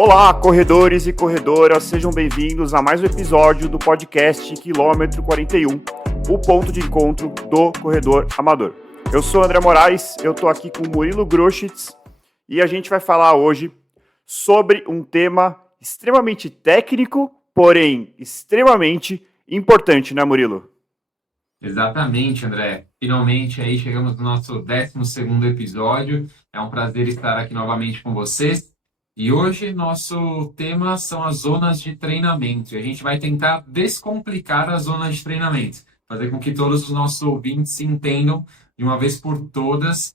Olá, corredores e corredoras, sejam bem-vindos a mais um episódio do podcast Quilômetro 41, o ponto de encontro do corredor amador. Eu sou André Moraes, eu estou aqui com o Murilo Groschitz e a gente vai falar hoje sobre um tema extremamente técnico, porém extremamente importante, né, Murilo? Exatamente, André. Finalmente aí chegamos no nosso 12º episódio. É um prazer estar aqui novamente com vocês. E hoje nosso tema são as zonas de treinamento. E a gente vai tentar descomplicar as zonas de treinamento, fazer com que todos os nossos ouvintes entendam de uma vez por todas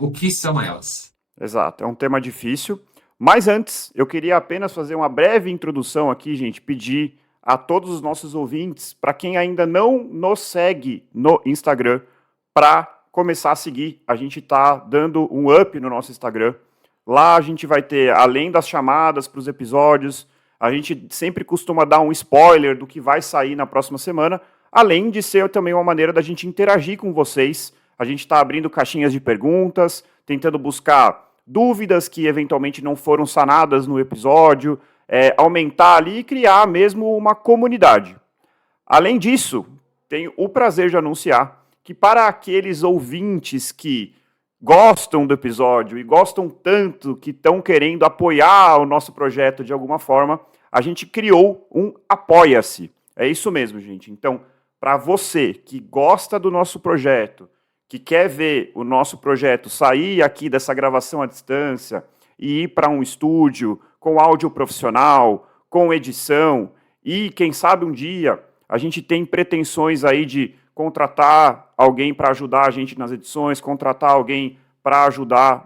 o que são elas. Exato, é um tema difícil, mas antes eu queria apenas fazer uma breve introdução aqui, gente, pedir a todos os nossos ouvintes, para quem ainda não nos segue no Instagram, para começar a seguir. A gente está dando um up no nosso Instagram. Lá a gente vai ter, além das chamadas para os episódios, a gente sempre costuma dar um spoiler do que vai sair na próxima semana, além de ser também uma maneira da gente interagir com vocês. A gente está abrindo caixinhas de perguntas, tentando buscar dúvidas que eventualmente não foram sanadas no episódio, aumentar ali e criar mesmo uma comunidade. Além disso, tenho o prazer de anunciar que para aqueles ouvintes que gostam do episódio e gostam tanto que estão querendo apoiar o nosso projeto de alguma forma, a gente criou um Apoia-se. É isso mesmo, gente. Então, para você que gosta do nosso projeto, que quer ver o nosso projeto sair aqui dessa gravação à distância e ir para um estúdio com áudio profissional, com edição, e quem sabe um dia a gente tem pretensões aí de contratar alguém para ajudar a gente nas edições, contratar alguém para ajudar,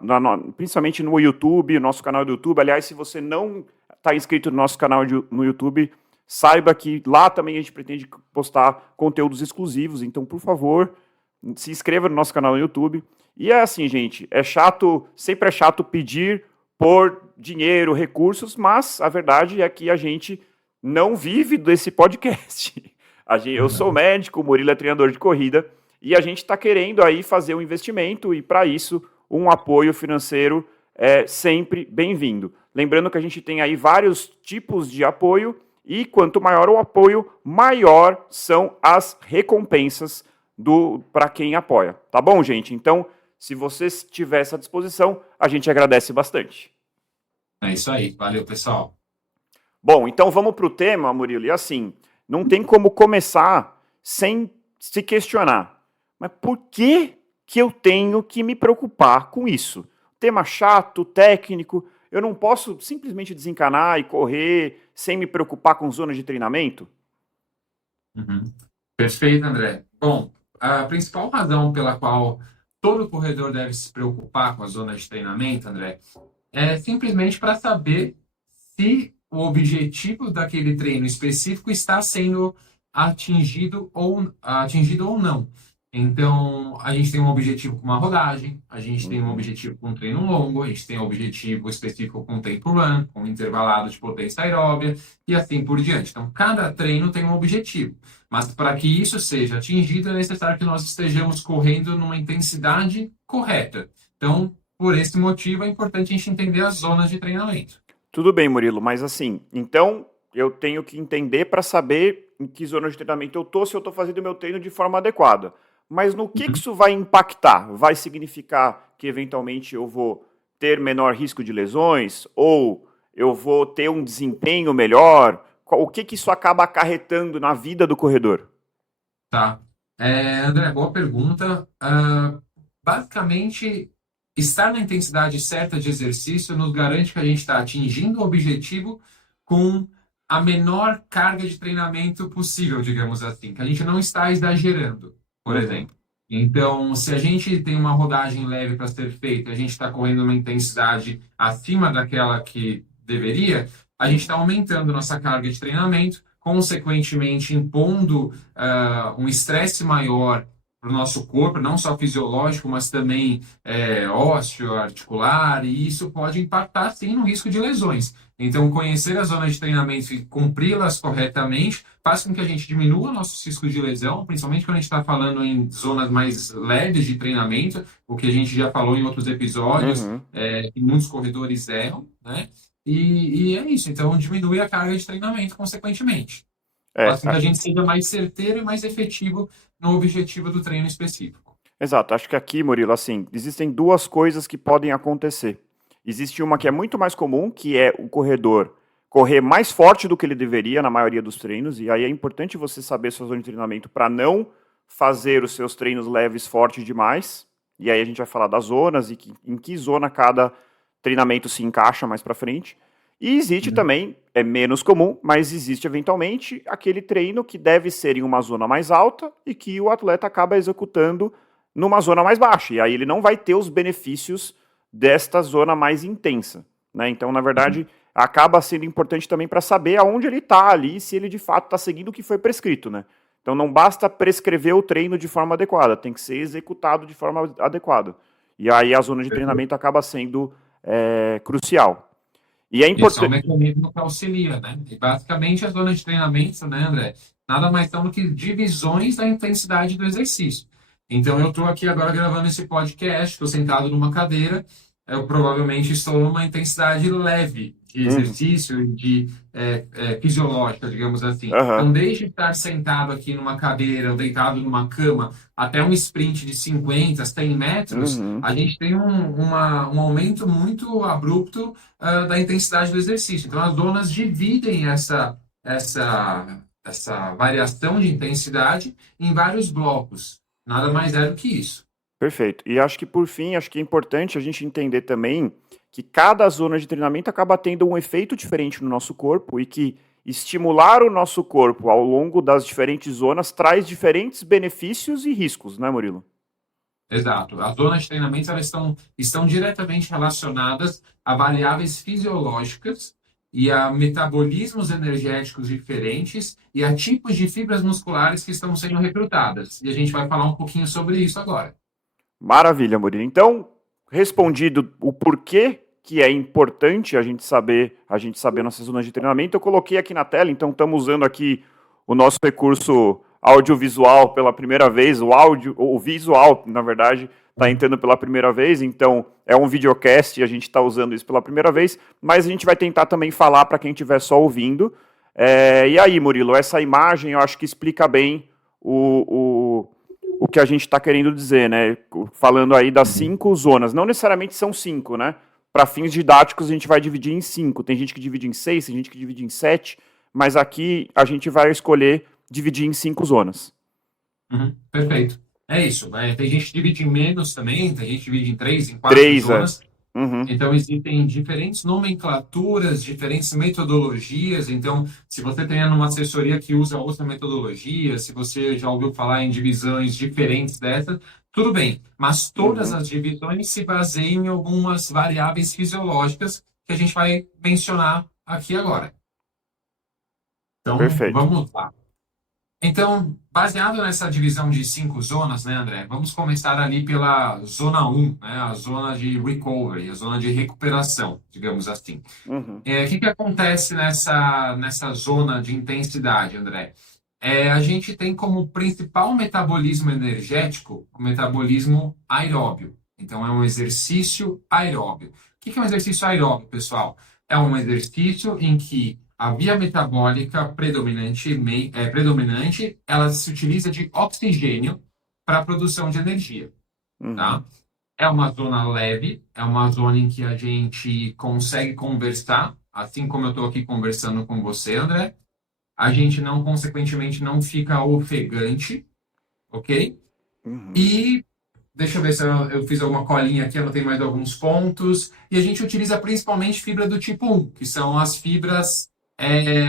principalmente no YouTube, nosso canal do YouTube. Aliás, se você não está inscrito no nosso canal no YouTube, saiba que lá também a gente pretende postar conteúdos exclusivos, então, por favor, se inscreva no nosso canal no YouTube. E é assim, gente, sempre é chato pedir por dinheiro, recursos, mas a verdade é que a gente não vive desse podcast. Eu sou médico, o Murilo é treinador de corrida, e a gente está querendo aí fazer um investimento, e para isso um apoio financeiro é sempre bem-vindo. Lembrando que a gente tem aí vários tipos de apoio, e quanto maior o apoio, maior são as recompensas para quem apoia. Tá bom, gente? Então, se você tiver essa disposição, a gente agradece bastante. É isso aí. Valeu, pessoal. Bom, então vamos para o tema, Murilo. E assim, não tem como começar sem se questionar. Mas por que eu tenho que me preocupar com isso? Tema chato, técnico, eu não posso simplesmente desencanar e correr sem me preocupar com zonas de treinamento? Uhum. Perfeito, André. Bom, a principal razão pela qual todo corredor deve se preocupar com a zona de treinamento, André, é simplesmente para saber se o objetivo daquele treino específico está sendo atingido ou não. Então, a gente tem um objetivo com uma rodagem, a gente tem um objetivo com um treino longo, a gente tem um objetivo específico com tempo run, com intervalado de potência aeróbia e assim por diante. Então, cada treino tem um objetivo, mas para que isso seja atingido é necessário que nós estejamos correndo numa intensidade correta. Então, por esse motivo, é importante a gente entender as zonas de treinamento. Tudo bem, Murilo, mas assim, então eu tenho que entender para saber em que zona de treinamento eu estou, se eu estou fazendo o meu treino de forma adequada. Mas no que isso vai impactar? Vai significar que eventualmente eu vou ter menor risco de lesões? Ou eu vou ter um desempenho melhor? O que isso acaba acarretando na vida do corredor? Tá. André, boa pergunta. Basicamente, estar na intensidade certa de exercício nos garante que a gente está atingindo o objetivo com a menor carga de treinamento possível, digamos assim, que a gente não está exagerando, por exemplo. Então, se a gente tem uma rodagem leve para ser feita, a gente está correndo uma intensidade acima daquela que deveria, a gente está aumentando nossa carga de treinamento, consequentemente impondo um estresse maior para o nosso corpo, não só fisiológico, mas também ósseo, articular, e isso pode impactar, sim, no risco de lesões. Então, conhecer as zonas de treinamento e cumpri-las corretamente faz com que a gente diminua nossos riscos de lesão, principalmente quando a gente está falando em zonas mais leves de treinamento, o que a gente já falou em outros episódios, que muitos corredores erram, né? e é isso. Então, diminui a carga de treinamento, consequentemente. É, Faz com que a gente seja mais certeiro e mais efetivo no objetivo do treino específico. exato. Acho que aqui, Murilo, assim, existem duas coisas que podem acontecer. Existe uma que é muito mais comum, que é o corredor correr mais forte do que ele deveria na maioria dos treinos, e aí é importante você saber sua zona de treinamento para não fazer os seus treinos leves forte demais. E aí a gente vai falar das zonas e em que zona cada treinamento se encaixa mais para frente. E existe Uhum. também, é menos comum, mas existe eventualmente aquele treino que deve ser em uma zona mais alta e que o atleta acaba executando numa zona mais baixa. E aí ele não vai ter os benefícios desta zona mais intensa, né? Então, na Uhum. verdade, acaba sendo importante também para saber aonde ele está ali, se ele de fato está seguindo o que foi prescrito, né? Então não basta prescrever o treino de forma adequada, tem que ser executado de forma adequada. E aí a zona de treinamento acaba sendo crucial. E é Esse é um importante. mecanismo que auxilia, né? E basicamente as zonas de treinamento, né, André, nada mais são do que divisões da intensidade do exercício. Então, eu estou aqui agora gravando esse podcast, estou sentado numa cadeira, eu provavelmente estou numa intensidade leve de Uhum, exercício, fisiológica, digamos assim. aham, Então, desde estar sentado aqui numa cadeira ou deitado numa cama até um sprint de 50, 100 metros, uhum. a gente tem um aumento muito abrupto da intensidade do exercício. Então, as zonas dividem essa variação de intensidade em vários blocos. Nada mais é do que isso. Perfeito. E acho que por fim, acho que é importante a gente entender também que cada zona de treinamento acaba tendo um efeito diferente no nosso corpo e que estimular o nosso corpo ao longo das diferentes zonas traz diferentes benefícios e riscos, né, Murilo? Exato. As zonas de treinamento elas estão diretamente relacionadas a variáveis fisiológicas e a metabolismos energéticos diferentes e a tipos de fibras musculares que estão sendo recrutadas. E a gente vai falar um pouquinho sobre isso agora. Maravilha, Murilo. Então, respondido o porquê que é importante a gente saber nossas zonas de treinamento, eu coloquei aqui na tela, então estamos usando aqui o nosso recurso audiovisual pela primeira vez, o visual, na verdade, está entrando pela primeira vez, então é um videocast e a gente está usando isso pela primeira vez, mas a gente vai tentar também falar para quem estiver só ouvindo. E aí, Murilo, essa imagem eu acho que explica bem o que a gente está querendo dizer, né? Falando aí das 5 zonas. Não necessariamente são 5, né? Para fins didáticos, a gente vai dividir em 5. Tem gente que divide em 6, tem gente que divide em 7, mas aqui a gente vai escolher dividir em 5 zonas. Uhum, perfeito. É isso. Tem gente que divide em menos também, tem gente que divide em três, em quatro 3 é. zonas. Uhum, Então, existem diferentes nomenclaturas, diferentes metodologias. Então, se você tem uma assessoria que usa outra metodologia, se você já ouviu falar em divisões diferentes dessas, tudo bem. Mas todas uhum. as divisões se baseiam em algumas variáveis fisiológicas que a gente vai mencionar aqui agora. Então, Perfeito. vamos lá. Então, baseado nessa divisão de 5 zonas, né, André? Vamos começar ali pela zona um, né? A zona de recovery, a zona de recuperação, digamos assim. Uhum, O que acontece nessa zona de intensidade, André? A gente tem como principal metabolismo energético o metabolismo aeróbio. Então, é um exercício aeróbio. O que é um exercício aeróbio, pessoal? É um exercício em que a via metabólica predominante, ela se utiliza de oxigênio para a produção de energia, uhum. tá? É uma zona leve, é uma zona em que a gente consegue conversar, assim como eu estou aqui conversando com você, André. A gente não, consequentemente, não fica ofegante, ok? Uhum. E deixa eu ver se eu fiz alguma colinha aqui, anotei mais alguns pontos. E a gente utiliza principalmente fibra do tipo 1, que são as fibras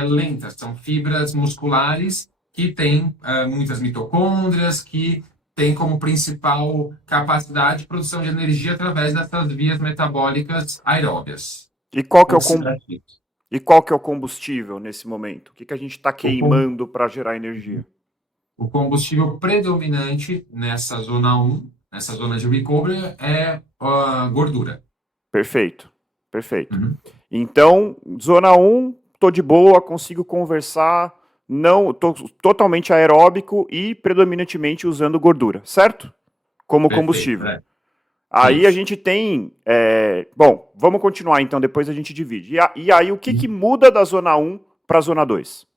lentas, são fibras musculares que têm muitas mitocôndrias, que têm como principal capacidade de produção de energia através dessas vias metabólicas aeróbias, E qual que é oxidativas. e qual que é o combustível nesse momento? O que que a gente está O, com- queimando para gerar energia? o combustível predominante nessa zona um, nessa zona de recovery, é a gordura. Perfeito. Perfeito. Uhum. Então, zona um, tô de boa, consigo conversar, não, tô totalmente aeróbico e predominantemente usando gordura, certo? Como Perfeito, combustível. André. Aí a Isso. gente tem. Bom, vamos continuar então, depois a gente divide. E aí, o que, que muda da zona um para a zona 2?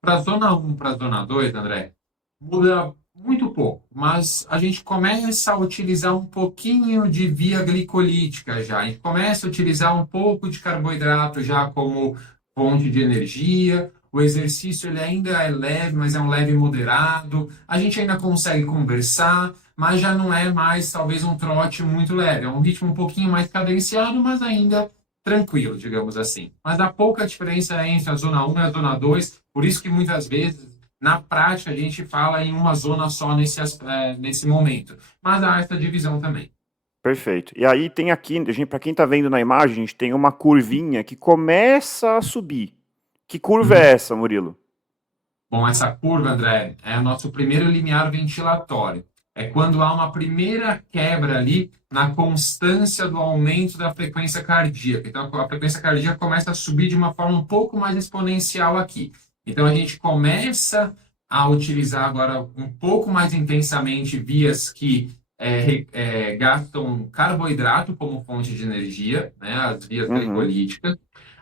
Para a zona um para a zona 2, André, muda muito pouco, mas a gente começa a utilizar um pouquinho de via glicolítica já. A gente começa a utilizar um pouco de carboidrato já como fonte de energia. O exercício ele ainda é leve, mas é um leve moderado. A gente ainda consegue conversar, mas já não é mais talvez um trote muito leve. É um ritmo um pouquinho mais cadenciado, mas ainda tranquilo, digamos assim. Mas há pouca diferença entre a zona um e a zona 2, por isso que muitas vezes, na prática, a gente fala em uma zona só nesse momento. Mas há essa divisão também. Perfeito. E aí tem aqui, para quem está vendo na imagem, a gente tem uma curvinha que começa a subir. Que curva é Uhum. essa, Murilo? Bom, essa curva, André, é o nosso primeiro limiar ventilatório. É quando há uma primeira quebra ali na constância do aumento da frequência cardíaca. Então, a frequência cardíaca começa a subir de uma forma um pouco mais exponencial aqui. Então, a gente começa a utilizar agora um pouco mais intensamente vias que gastam carboidrato como fonte de energia, né, as vias Uhum, glicolíticas.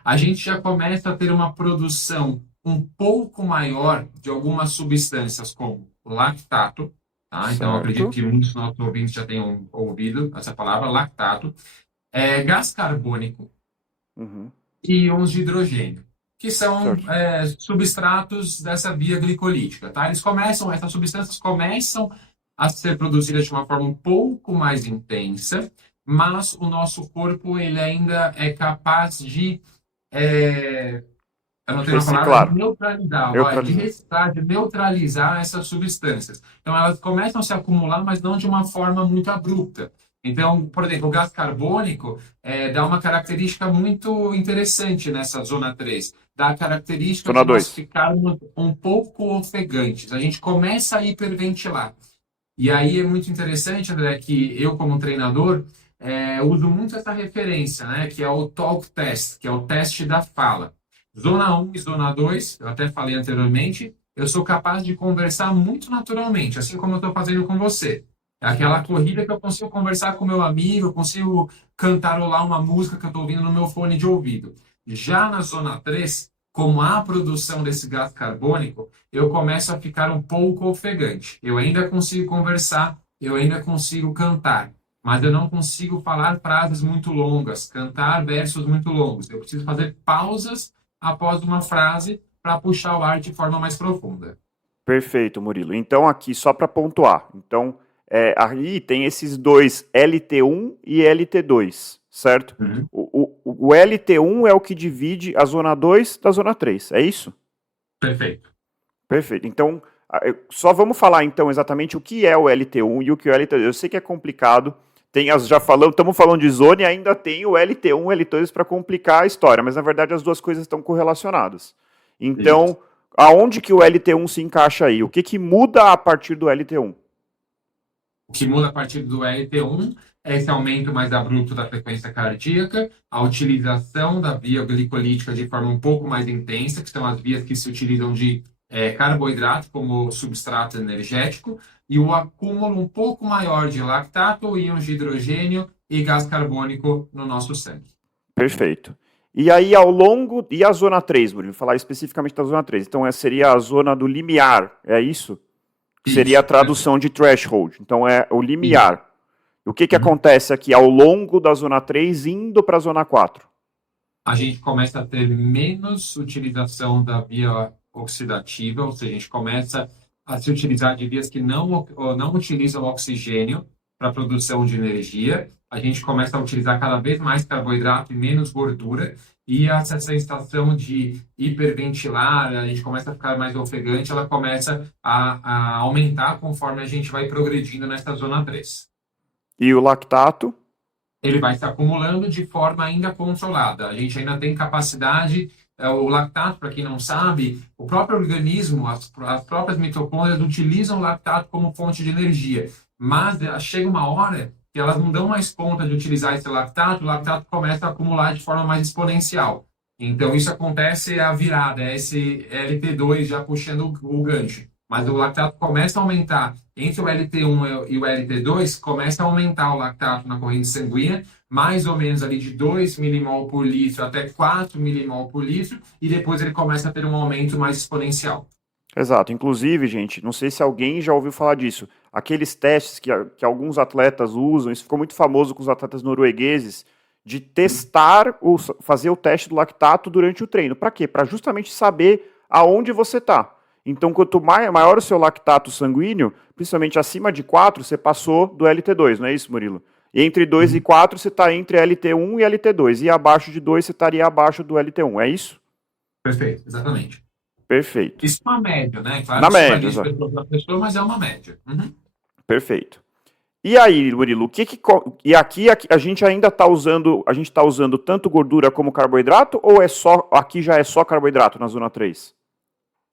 A gente já começa a ter uma produção um pouco maior de algumas substâncias, como lactato, tá? Então, eu acredito certo. que muitos dos nossos ouvintes já tenham ouvido essa palavra, lactato, gás carbônico Uhum, e íons de hidrogênio, que são certo. substratos dessa via glicolítica, tá? Essas substâncias começam a ser produzidas de uma forma um pouco mais intensa, mas o nosso corpo ele ainda é capaz de é, eu não tenho uma palavra, de Reciclar, neutralizar, de neutralizar. reciclar, de neutralizar essas substâncias. Então, elas começam a se acumular, mas não de uma forma muito abrupta. Então, por exemplo, o gás carbônico dá uma característica muito interessante nessa zona 3. Dá a característica Zona de nós 2. ficarmos um pouco ofegantes. A gente começa a hiperventilar. E aí é muito interessante, André, que eu, como treinador, uso muito essa referência, né, que é o talk test, que é o teste da fala. Zona um e zona 2, eu até falei anteriormente, eu sou capaz de conversar muito naturalmente, assim como eu estou fazendo com você. É aquela Certo. corrida que eu consigo conversar com meu amigo, eu consigo cantarolar uma música que eu estou ouvindo no meu fone de ouvido. Já na zona 3, como há a produção desse gás carbônico, eu começo a ficar um pouco ofegante. Eu ainda consigo conversar, eu ainda consigo cantar, mas eu não consigo falar frases muito longas, cantar versos muito longos. Eu preciso fazer pausas após uma frase para puxar o ar de forma mais profunda. Perfeito, Murilo. Então, aqui, só para pontuar. Então, aí tem esses dois LT1 e LT2, certo? Uhum. O LT1 é o que divide a zona 2 da zona 3, é isso? Perfeito. Perfeito. Então, só vamos falar então exatamente o que é o LT1 e o que é o LT2. Eu sei que é complicado. Já falamos, estamos falando de zona e ainda tem o LT1 e L2 para complicar a história, mas na verdade as duas coisas estão correlacionadas. Isso. Então, aonde que o LT1 se encaixa aí? O que, que muda a partir do LT1? O que muda a partir do LT1 é esse aumento mais abrupto da frequência cardíaca, a utilização da via glicolítica de forma um pouco mais intensa, que são as vias que se utilizam de carboidrato como substrato energético, e o acúmulo um pouco maior de lactato, íons de hidrogênio e gás carbônico no nosso sangue. Perfeito. E aí, e a zona 3, Murilo? Falar especificamente da zona 3. Então, essa seria a zona do limiar, é isso? Que seria a Isso, tradução de threshold. Então, é o isso. limiar. O que, que Uhum. acontece aqui ao longo da zona 3 indo para a zona 4? A gente começa a ter menos utilização da via oxidativa, ou seja, a gente começa a se utilizar de vias que não utilizam oxigênio para a produção de energia. A gente começa a utilizar cada vez mais carboidrato e menos gordura, e essa sensação de hiperventilar, a gente começa a ficar mais ofegante, ela começa a aumentar conforme a gente vai progredindo nessa zona 3. E o lactato? Ele vai se acumulando de forma ainda controlada. A gente ainda tem capacidade, o lactato, para quem não sabe, o próprio organismo, as próprias mitocôndrias utilizam o lactato como fonte de energia, mas chega uma hora que elas não dão mais conta de utilizar esse lactato, o lactato começa a acumular de forma mais exponencial. Então, isso acontece a virada, é esse LT2 já puxando o gancho. mas o lactato começa a aumentar entre o LT1 e o LT2, começa a aumentar o lactato na corrente sanguínea, mais ou menos ali de 2 milimol por litro até 4 milimol por litro, e depois ele começa a ter um aumento mais exponencial. Exato. Inclusive, gente, não sei se alguém já ouviu falar disso. Aqueles testes que alguns atletas usam, isso ficou muito famoso com os atletas noruegueses, de testar, fazer o teste do lactato durante o treino. Para quê? Para justamente saber aonde você está. Então, quanto maior o seu lactato sanguíneo, principalmente acima de 4, você passou do LT2, não é isso, Murilo? E entre 2 e 4, você está entre LT1 e LT2. E abaixo de 2, você estaria abaixo do LT1, é isso? Perfeito, exatamente. Perfeito. Isso é uma média, né? Claro Na que isso média, varia de exato. pessoa para pessoa, mas é uma média. Uhum. Perfeito. E aí, Murilo, e aqui a gente ainda está usando, a gente tá usando tanto gordura como carboidrato, ou aqui já é só carboidrato na zona 3?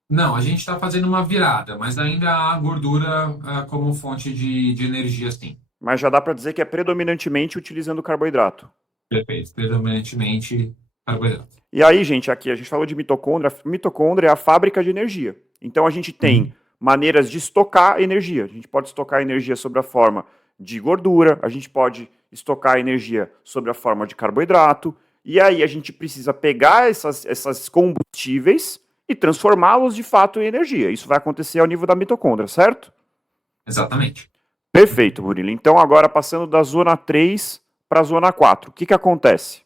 Não, a gente está fazendo uma virada, mas ainda há gordura como fonte de energia, sim. Mas já dá para dizer que é predominantemente utilizando carboidrato. Perfeito. Predominantemente carboidrato. E aí, gente, aqui a gente falou de mitocôndria. Mitocôndria é a fábrica de energia. Então a gente Uhum. tem maneiras de estocar energia. A gente pode estocar energia sob a forma de gordura, a gente pode estocar energia sob a forma de carboidrato. E aí a gente precisa pegar esses combustíveis e transformá-los de fato em energia. Isso vai acontecer ao nível da mitocôndria, certo? Exatamente. Perfeito, Murilo. Então agora passando da zona 3 para a zona 4. O que acontece?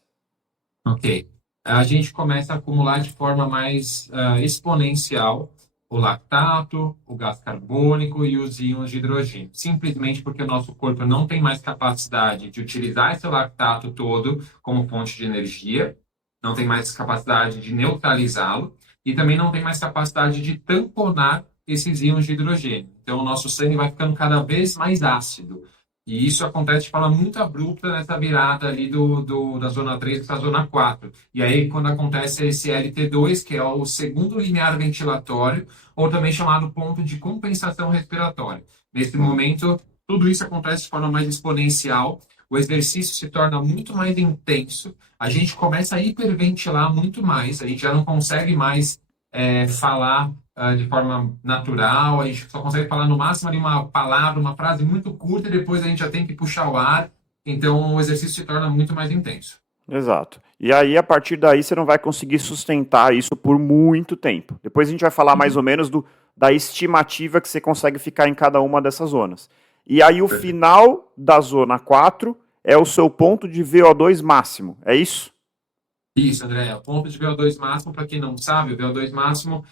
Ok. A gente começa a acumular de forma mais exponencial o lactato, o gás carbônico e os íons de hidrogênio. Simplesmente porque o nosso corpo não tem mais capacidade de utilizar esse lactato todo como fonte de energia, não tem mais capacidade de neutralizá-lo e também não tem mais capacidade de tamponar esses íons de hidrogênio. Então, o nosso sangue vai ficando cada vez mais ácido. E isso acontece de forma muito abrupta nessa virada ali da zona 3 para a zona 4. E aí, quando acontece esse LT2, que é o segundo limiar ventilatório, ou também chamado ponto de compensação respiratória. Nesse momento, tudo isso acontece de forma mais exponencial, o exercício se torna muito mais intenso, a gente começa a hiperventilar muito mais, a gente já não consegue mais falar de forma natural, a gente só consegue falar no máximo ali uma palavra, uma frase muito curta e depois a gente já tem que puxar o ar, então o exercício se torna muito mais intenso. Exato. E aí, a partir daí, você não vai conseguir sustentar isso por muito tempo. Depois a gente vai falar mais ou menos da estimativa que você consegue ficar em cada uma dessas zonas. E aí, o Perfeito. final da zona 4 é o seu ponto de VO2 máximo, é isso? Isso, André. O ponto de VO2 máximo, para quem não sabe, o VO2 máximo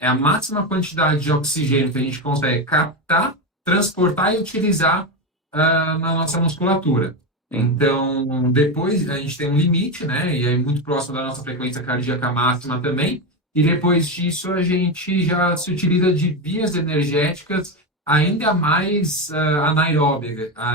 é a máxima quantidade de oxigênio que a gente consegue captar, transportar e utilizar na nossa musculatura. Uhum. Então, depois a gente tem um limite, né? E é muito próximo da nossa frequência cardíaca máxima também. E depois disso, a gente já se utiliza de vias energéticas ainda mais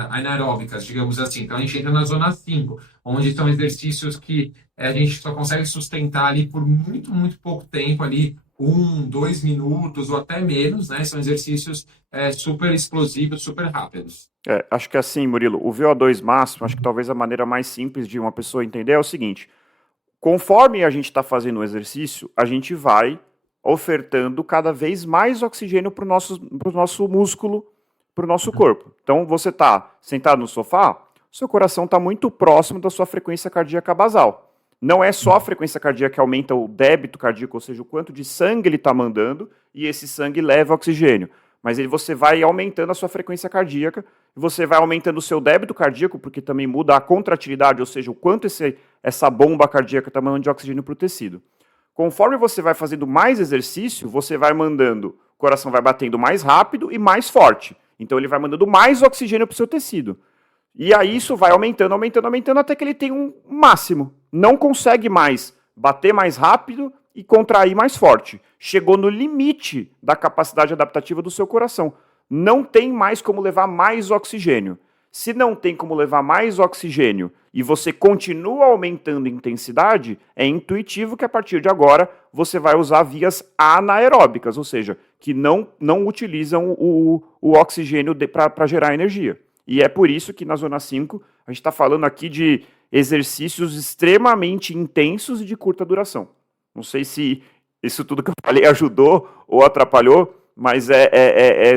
anaeróbicas, digamos assim. Então, a gente entra na zona 5, onde são exercícios que a gente só consegue sustentar ali por muito, muito pouco tempo ali, 1, 2 minutos ou até menos, né? São exercícios super explosivos, super rápidos. Acho que assim, Murilo, o VO2 máximo, acho que talvez a maneira mais simples de uma pessoa entender é o seguinte: conforme a gente está fazendo o exercício, a gente vai ofertando cada vez mais oxigênio para o nosso músculo, para o nosso corpo. Então, você está sentado no sofá, seu coração está muito próximo da sua frequência cardíaca basal. Não é só a frequência cardíaca que aumenta o débito cardíaco, ou seja, o quanto de sangue ele está mandando, e esse sangue leva oxigênio. Mas você vai aumentando a sua frequência cardíaca, você vai aumentando o seu débito cardíaco, porque também muda a contratilidade, ou seja, o quanto essa bomba cardíaca está mandando de oxigênio para o tecido. Conforme você vai fazendo mais exercício, você vai mandando, o coração vai batendo mais rápido e mais forte. Então ele vai mandando mais oxigênio para o seu tecido. E aí isso vai aumentando, aumentando, aumentando, até que ele tem um máximo. Não consegue mais bater mais rápido e contrair mais forte. Chegou no limite da capacidade adaptativa do seu coração. Não tem mais como levar mais oxigênio. Se não tem como levar mais oxigênio e você continua aumentando a intensidade, é intuitivo que a partir de agora você vai usar vias anaeróbicas, ou seja, que não utilizam o oxigênio para gerar energia. E é por isso que na zona 5 a gente está falando aqui de exercícios extremamente intensos e de curta duração. Não sei se isso tudo que eu falei ajudou ou atrapalhou, mas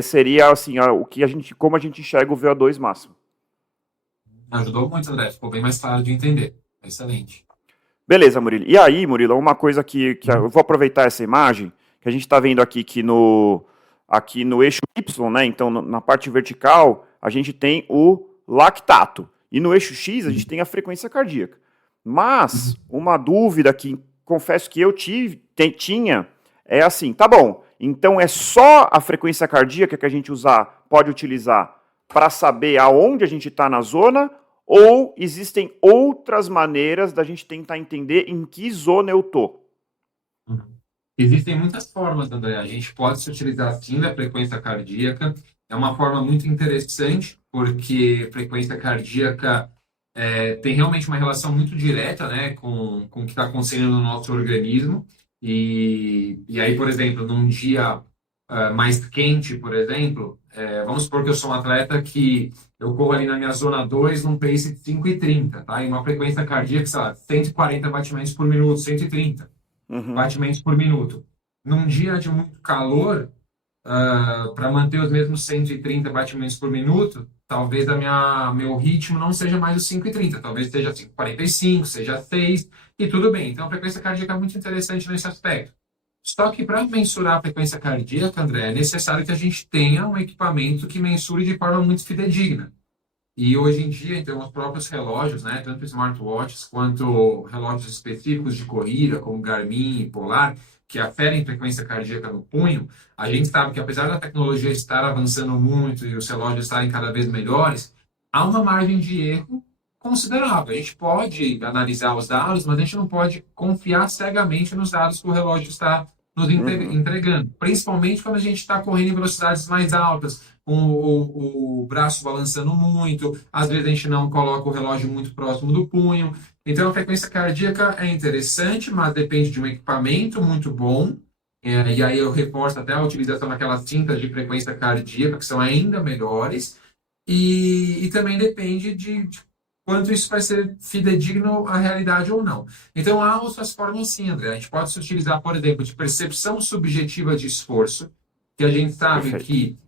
seria assim, o que como a gente enxerga o VO2 máximo. Ajudou muito, André. Ficou bem mais claro de entender. Excelente. Beleza, Murilo. E aí, Murilo, uma coisa que eu vou aproveitar essa imagem, que a gente está vendo aqui que aqui no eixo Y, né? Então, na parte vertical, a gente tem o lactato. E no eixo X, a gente tem a frequência cardíaca. Mas, uma dúvida que confesso que eu tinha é assim, tá bom, então é só a frequência cardíaca que a gente pode utilizar para saber aonde a gente está na zona, ou existem outras maneiras da gente tentar entender em que zona eu tô? Uhum. Existem muitas formas, André. A gente pode se utilizar sim da frequência cardíaca. É uma forma muito interessante, porque frequência cardíaca tem realmente uma relação muito direta, né, com o que está acontecendo no nosso organismo. E aí, por exemplo, num dia mais quente, por exemplo, vamos supor que eu sou um atleta que eu corro ali na minha zona 2 num pace de 5,30, tá? E uma frequência cardíaca, sei lá, 140 batimentos por minuto, 130 Uhum, batimentos por minuto. Num dia de muito calor, para manter os mesmos 130 batimentos por minuto, talvez meu ritmo não seja mais os 5,30, talvez seja 5,45, seja 6, e tudo bem. Então, a frequência cardíaca é muito interessante nesse aspecto. Só que para mensurar a frequência cardíaca, André, é necessário que a gente tenha um equipamento que mensure de forma muito fidedigna. E hoje em dia, então, os próprios relógios, né, tanto smartwatches quanto relógios específicos de corrida, como Garmin e Polar, que aferem frequência cardíaca no punho, a gente sabe que apesar da tecnologia estar avançando muito e os relógios estarem cada vez melhores, há uma margem de erro considerável. A gente pode analisar os dados, mas a gente não pode confiar cegamente nos dados que o relógio está nos uhum, entregando, principalmente quando a gente está correndo em velocidades mais altas, com o braço balançando muito, às vezes a gente não coloca o relógio muito próximo do punho. Então, a frequência cardíaca é interessante, mas depende de um equipamento muito bom. E aí eu reforço até a utilização daquelas cintas de frequência cardíaca, que são ainda melhores. E também depende de quanto isso vai ser fidedigno à realidade ou não. Então, há outras formas sim, André. A gente pode se utilizar, por exemplo, de percepção subjetiva de esforço, que a gente sabe perfeito. que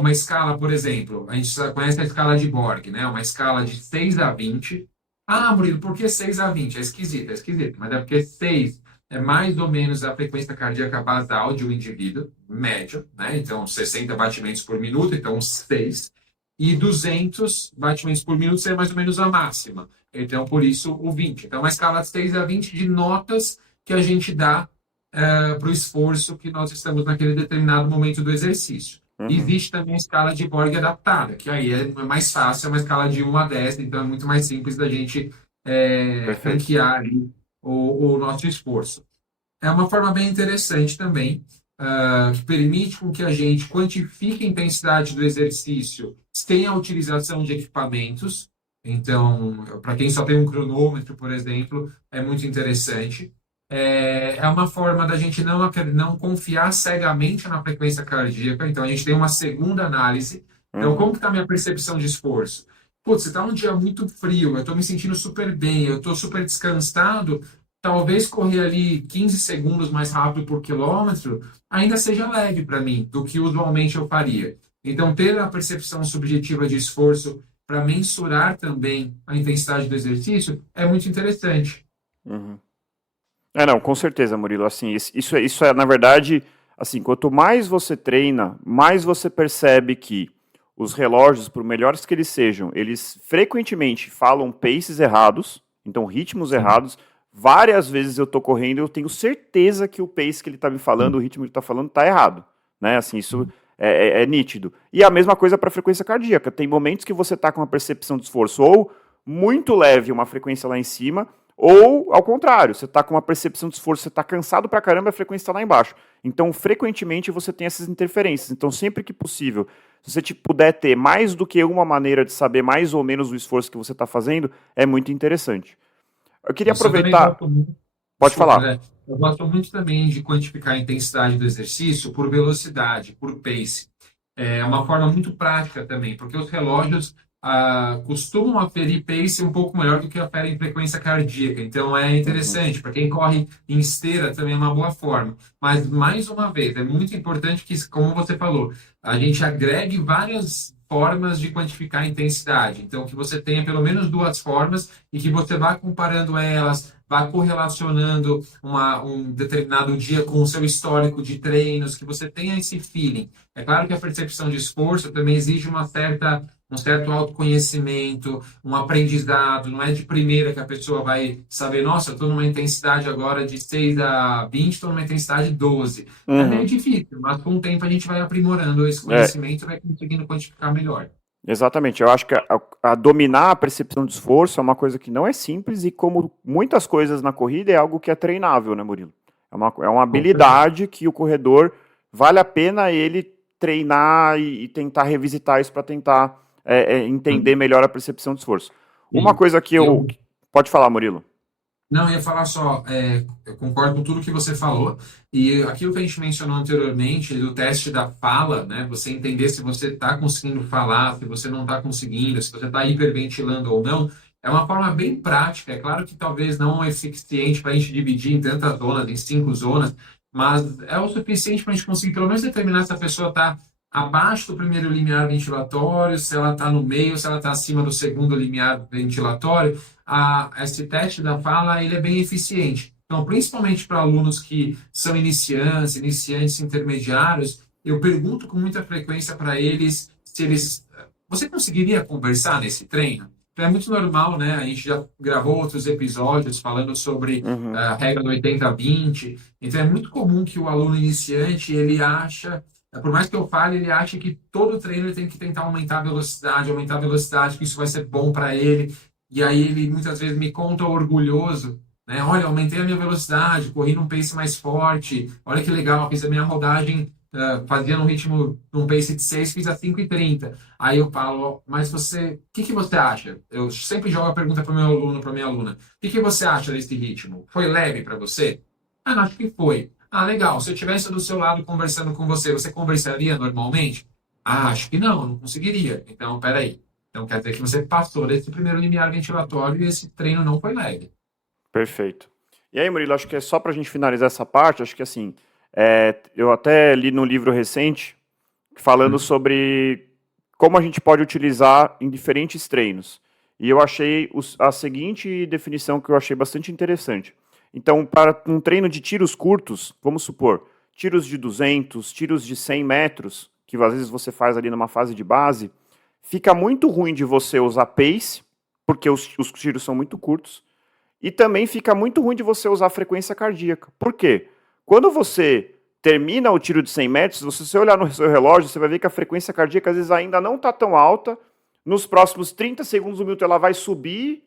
uma escala, por exemplo, a gente conhece a escala de Borg, né? Uma escala de 6 a 20. Ah, Murilo, por que 6 a 20? É esquisito, mas é porque 6 é mais ou menos a frequência cardíaca basal de um indivíduo, médio, né? Então, 60 batimentos por minuto, então 6. E 200 batimentos por minuto seria mais ou menos a máxima. Então, por isso, o 20. Então, uma escala de 6 a 20 de notas que a gente dá para o esforço que nós estamos naquele determinado momento do exercício. Uhum, Existe também a escala de Borg adaptada, que aí é mais fácil, é uma escala de 1 a 10, então é muito mais simples da gente perfeito. ranquear ali o nosso esforço. É uma forma bem interessante também, que permite com que a gente quantifique a intensidade do exercício sem a utilização de equipamentos. Então, para quem só tem um cronômetro, por exemplo, é muito interessante. É uma forma da gente não confiar cegamente na frequência cardíaca. Então, a gente tem uma segunda análise. Então, como Uhum, que está a minha percepção de esforço? Putz, está um dia muito frio, eu estou me sentindo super bem, eu estou super descansado. Talvez correr ali 15 segundos mais rápido por quilômetro ainda seja leve para mim do que usualmente eu faria. Então, ter a percepção subjetiva de esforço para mensurar também a intensidade do exercício é muito interessante. uhum. Não, com certeza, Murilo. Assim, isso é, na verdade, assim, quanto mais você treina, mais você percebe que os relógios, por melhores que eles sejam, eles frequentemente falam paces errados, então ritmos Sim. errados. Várias vezes eu tô correndo, eu tenho certeza que o pace que ele tá me falando, o ritmo que ele tá falando, tá errado, né? Assim, isso é nítido. E a mesma coisa para a frequência cardíaca. Tem momentos que você tá com uma percepção de esforço ou muito leve, uma frequência lá em cima, ou, ao contrário, você está com uma percepção de esforço, você está cansado pra caramba, a frequência está lá embaixo. Então, frequentemente, você tem essas interferências. Então, sempre que possível, se você puder ter mais do que uma maneira de saber mais ou menos o esforço que você está fazendo, é muito interessante. Eu queria Isso eu também aproveitar. gosto muito. Pode Desculpa, falar. André. Eu gosto muito também de quantificar a intensidade do exercício por velocidade, por pace. É uma forma muito prática também, porque os relógios, costumam aferir pace um pouco melhor do que aferem frequência cardíaca. Então é interessante. Para quem corre em esteira também é uma boa forma. Mas, mais uma vez, é muito importante que, como você falou, a gente agregue várias formas de quantificar a intensidade. Então, que você tenha pelo menos duas formas e que você vá comparando elas, vá correlacionando um determinado dia com o seu histórico de treinos, que você tenha esse feeling. É claro que a percepção de esforço também exige um certo autoconhecimento, um aprendizado. Não é de primeira que a pessoa vai saber, nossa, eu estou numa intensidade agora de 6 a 20, estou numa intensidade de 12. É meio Uhum. difícil, mas com o tempo a gente vai aprimorando esse É, conhecimento e vai conseguindo quantificar melhor. exatamente. Eu acho que a dominar a percepção de esforço é uma coisa que não é simples e, como muitas coisas na corrida, é algo que é treinável, né, Murilo? É uma Com certeza. habilidade que o corredor vale a pena ele treinar e tentar revisitar isso para tentar entender Hum. melhor a percepção de esforço. Uma E coisa que eu. eu Pode falar, Murilo. Não, eu ia falar só, eu concordo com tudo que você falou, e aquilo que a gente mencionou anteriormente, do teste da fala, né, você entender se você está conseguindo falar, se você não está conseguindo, se você está hiperventilando ou não, é uma forma bem prática. É claro que talvez não é suficiente para a gente dividir em tantas zonas, em 5 zonas, mas é o suficiente para a gente conseguir pelo menos determinar se a pessoa está abaixo do primeiro limiar ventilatório, se ela está no meio, se ela está acima do segundo limiar ventilatório. Esse teste da fala ele é bem eficiente. Então, principalmente para alunos que são iniciantes intermediários, eu pergunto com muita frequência para eles se eles. Você conseguiria conversar nesse treino? Então, é muito normal, né? A gente já gravou outros episódios falando sobre Uhum. a regra do 80-20. Então, é muito comum que o aluno iniciante ele acha, por mais que eu fale, ele acha que todo treino ele tem que tentar aumentar a velocidade, que isso vai ser bom para ele. E aí ele muitas vezes me conta orgulhoso, né? Olha, aumentei a minha velocidade, corri num pace mais forte, olha que legal, fiz a minha rodagem, fazia num ritmo, num pace de 6, fiz a 5:30. Aí eu falo, mas você, o que que você acha? Eu sempre jogo a pergunta para o meu aluno, para minha aluna, o que que você acha desse ritmo? Foi leve para você? Ah, não, acho que foi. Ah, legal, se eu estivesse do seu lado conversando com você, você conversaria normalmente? Ah, acho que não, não conseguiria. Então, peraí. Então quer dizer que você passou desse primeiro limiar ventilatório e esse treino não foi leve. Perfeito. E aí, Murilo, acho que é só para a gente finalizar essa parte, acho que assim, eu até li no livro recente falando Hum. sobre como a gente pode utilizar em diferentes treinos. E eu achei a seguinte definição que eu achei bastante interessante. Então, para um treino de tiros curtos, vamos supor, tiros de 200, tiros de 100 metros, que às vezes você faz ali numa fase de base, fica muito ruim de você usar pace, porque os tiros são muito curtos, e também fica muito ruim de você usar frequência cardíaca. Por quê? Quando você termina o tiro de 100 metros, se você olhar no seu relógio, você vai ver que a frequência cardíaca às vezes ainda não está tão alta. Nos próximos 30 segundos do minuto ela vai subir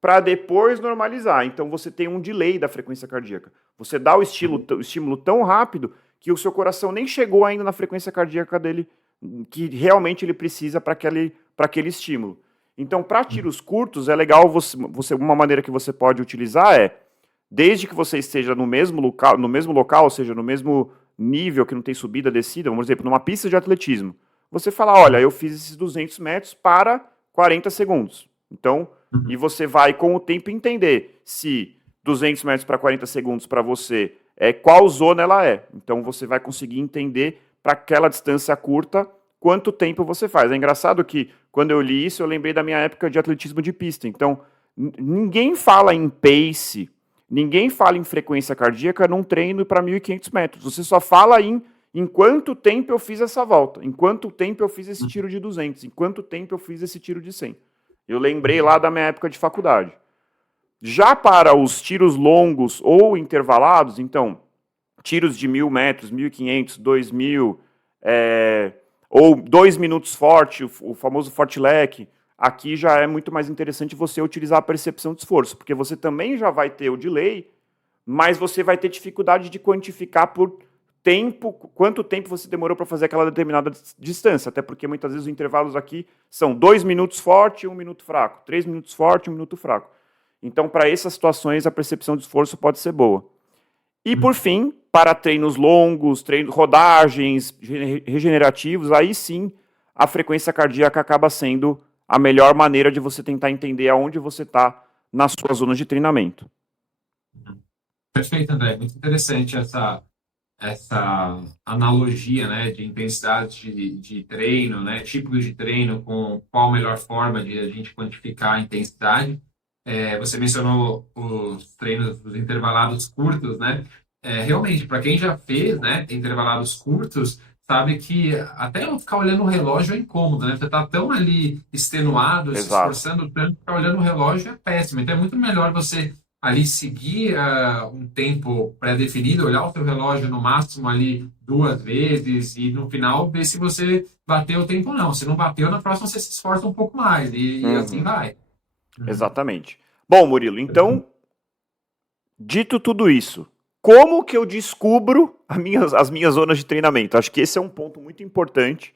para depois normalizar. Então você tem um delay da frequência cardíaca. Você dá o estímulo tão rápido que o seu coração nem chegou ainda na frequência cardíaca dele, que realmente ele precisa para aquele estímulo. Então, para tiros curtos, é legal uma maneira que você pode utilizar desde que você esteja no mesmo local, ou seja, no mesmo nível que não tem subida, descida, vamos dizer, numa pista de atletismo. Você fala, olha, eu fiz esses 200 metros para 40 segundos. Então, e você vai com o tempo entender se 200 metros para 40 segundos para você qual zona ela é. Então, você vai conseguir entender para aquela distância curta quanto tempo você faz. É engraçado que quando eu li isso, eu lembrei da minha época de atletismo de pista. Então, ninguém fala em pace, ninguém fala em frequência cardíaca num treino para 1.500 metros. Você só fala em quanto tempo eu fiz essa volta, em quanto tempo eu fiz esse tiro de 200, em quanto tempo eu fiz esse tiro de 100. Eu lembrei lá da minha época de faculdade. Já para os tiros longos ou intervalados, então, tiros de 1.000 metros, 1.500, 2.000, ou 2 minutos forte, o famoso forte-leque, aqui já é muito mais interessante você utilizar a percepção de esforço, porque você também já vai ter o delay, mas você vai ter dificuldade de quantificar por tempo, quanto tempo você demorou para fazer aquela determinada distância, até porque muitas vezes os intervalos aqui são 2 minutos forte e 1 minuto fraco, 3 minutos forte e 1 minuto fraco. Então, para essas situações, a percepção de esforço pode ser boa. E, por fim, para treinos longos, rodagens regenerativos, aí sim a frequência cardíaca acaba sendo a melhor maneira de você tentar entender aonde você está na sua zona de treinamento. Perfeito, André. Muito interessante essa analogia, né, de intensidade de treino, né, tipos de treino com qual a melhor forma de a gente quantificar a intensidade. Você mencionou os treinos, os intervalados curtos, né? Realmente, para quem já fez, né, intervalados curtos, sabe que até ficar olhando o relógio é incômodo, né? Você tá tão ali extenuado, se Exato. esforçando tanto, ficar olhando o relógio é péssimo. Então é muito melhor você ali seguir um tempo pré-definido, olhar o seu relógio no máximo ali 2 vezes e no final ver se você bateu o tempo ou não. Se não bateu, na próxima você se esforça um pouco mais e assim Uhum. vai. Uhum. Exatamente. Bom, Murilo, então, dito tudo isso, como que eu descubro as minhas zonas de treinamento? Acho que esse é um ponto muito importante.